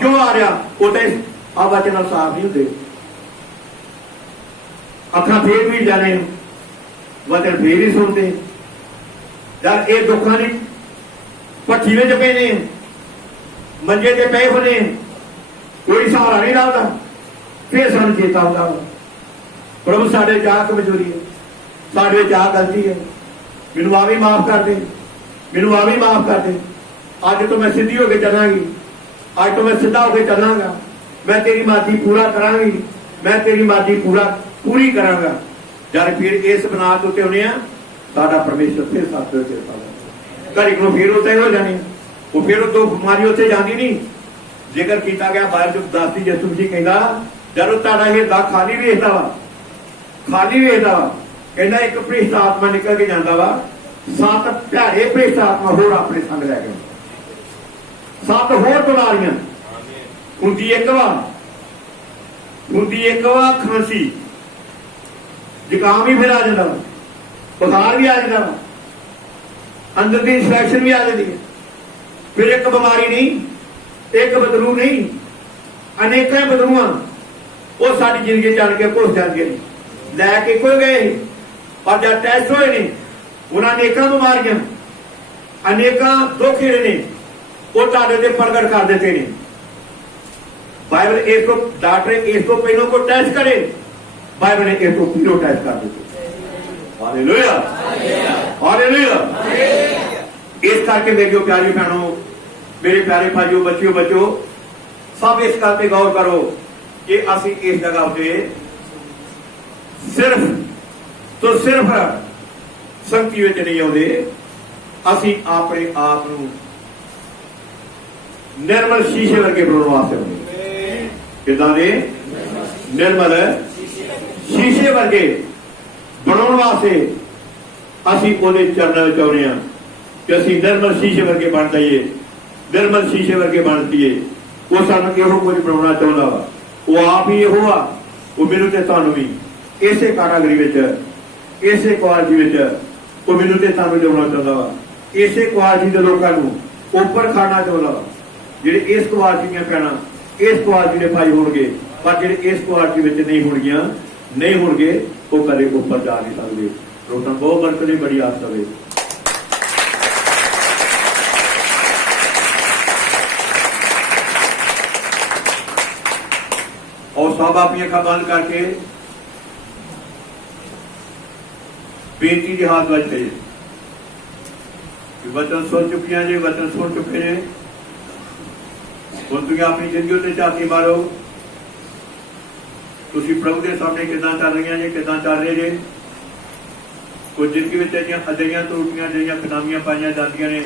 क्यों आ रहा? वो तो आ वचन साफ नहीं होंगे, अखा फिर भी जाने वचन फिर ही सुनते। जब ये दुखों की भट्ठी में पे ने, मंजे ते पे होने, कोई सहारा नहीं लगता। फिर सानू चेता आता प्रभु साढ़े चाह कमजोरी है, साढ़े चाह गलती है, मैनू आ भी माफ कर दे, मैनू आ भी माफ कर दे। अज तो मैं सीधी होकर चलांगी, अज तो मैं सीधा होकर चलांगा, मैं तेरी मर्जी पूरा करांगी, मैं तेरी मर्जी पूरी करांगा। जब फिर इस बनात उत्ते होने साडा परमेश्वर फिर साथ घड़ी को फिर उत्ते हो जानी, वो फिर दो बीमारी उत्ते जाती नहीं। जिक्र किया गया बाइबल च दसदी यसू मसीह कहंदा जदों तुहाडा हिरदा खाली वेखदा वा, खाली वेखदा वा, कहंदा एक भ्रिष्ट आत्मा निकल के जांदा वा, 7 भैड़े भ्रिष्ट आत्मा होर अपने संग लै गए, 7 होर बीमारियां हुंदी एक वा खांसी, जुकाम भी फिर आ जाता वा, बुखार भी आ जाता वा, अंदर की इंफेक्शन भी आ जाती है। फिर एक बीमारी नहीं, एक बदलू नहीं, अनेक बदलूआ वो सारी जिंदगी चल के घुस जाती लैके कोई गए, पर जब टेस्ट होए ने उन्हें अनेक बीमारियां अनेक दुख जिहड़े ने वो तुहाडे ते प्रगट कर देते हैं। बाइबल इस तो डॉक्टर इस तो पहलों को टेस्ट करे, बाइबल ने इस तो पहलों टेस्ट कर देते। Hallelujah, hallelujah. इस करके मेरी प्यारी भैनों, मेरे प्यारे भाइयों, बच्चों सब इस गल पे गौर करो कि असी इस जगह पे सिर्फ तो सिर्फ संगति विच नहीं आउंदे, असी अपने आप नूं निर्मल शीशे वर्गे बनाउण वास्ते आउंदे। किदां दे निर्मल शीशे वर्गे बनाउण वास्ते असी उहदे चरणों विच आउंदे हां कि असी निर्मल शीशे वर्गे बन जाइए, निर्मल शीशे वर्गे बन जाइए। वो सानू इहो कुछ बनाउणा चाहुंदा वा, वो आप ही इहो आ, वो मैनू ते तुहानू भी इसे कैटागरी विच, इसे क्वालिटी विच वो मैनू ते तुहानू लिआउणा चाहुंदा वा। इसे क्वालिटी दे लोकां नू उपर खाना चाहुंदा वा, जिहड़े इस क्वालिटी दीआं भैणां इस क्वालिटी दे भाई होणगे, पर जिहड़े इस क्वालिटी विच नहीं होणगे वो कदे उपर जा नहीं सकदे। लोकां बहुत बरकत दी बड़ी आस होवे। और सब अपनी अखा बंद करके बेनती के हाथ बच गए। वचन सुन चुकिया जी, वचन सुन चुके ने, हुण तुसीं अपनी जिंदगी ते झाती मारो। तुसीं प्रभु के सामने किदां चल रही जी, किदां चल रहे जे। कुछ जिंदगी में अजिहियां त्रुटियां जिहियां खरामियां पाईयां जांदियां ने,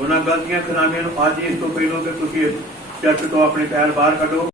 उन्हां गलतियां खरामियां नूं अज इस तो पहलों कि तुसीं चर्च तो अपने पैर बाहर कढो,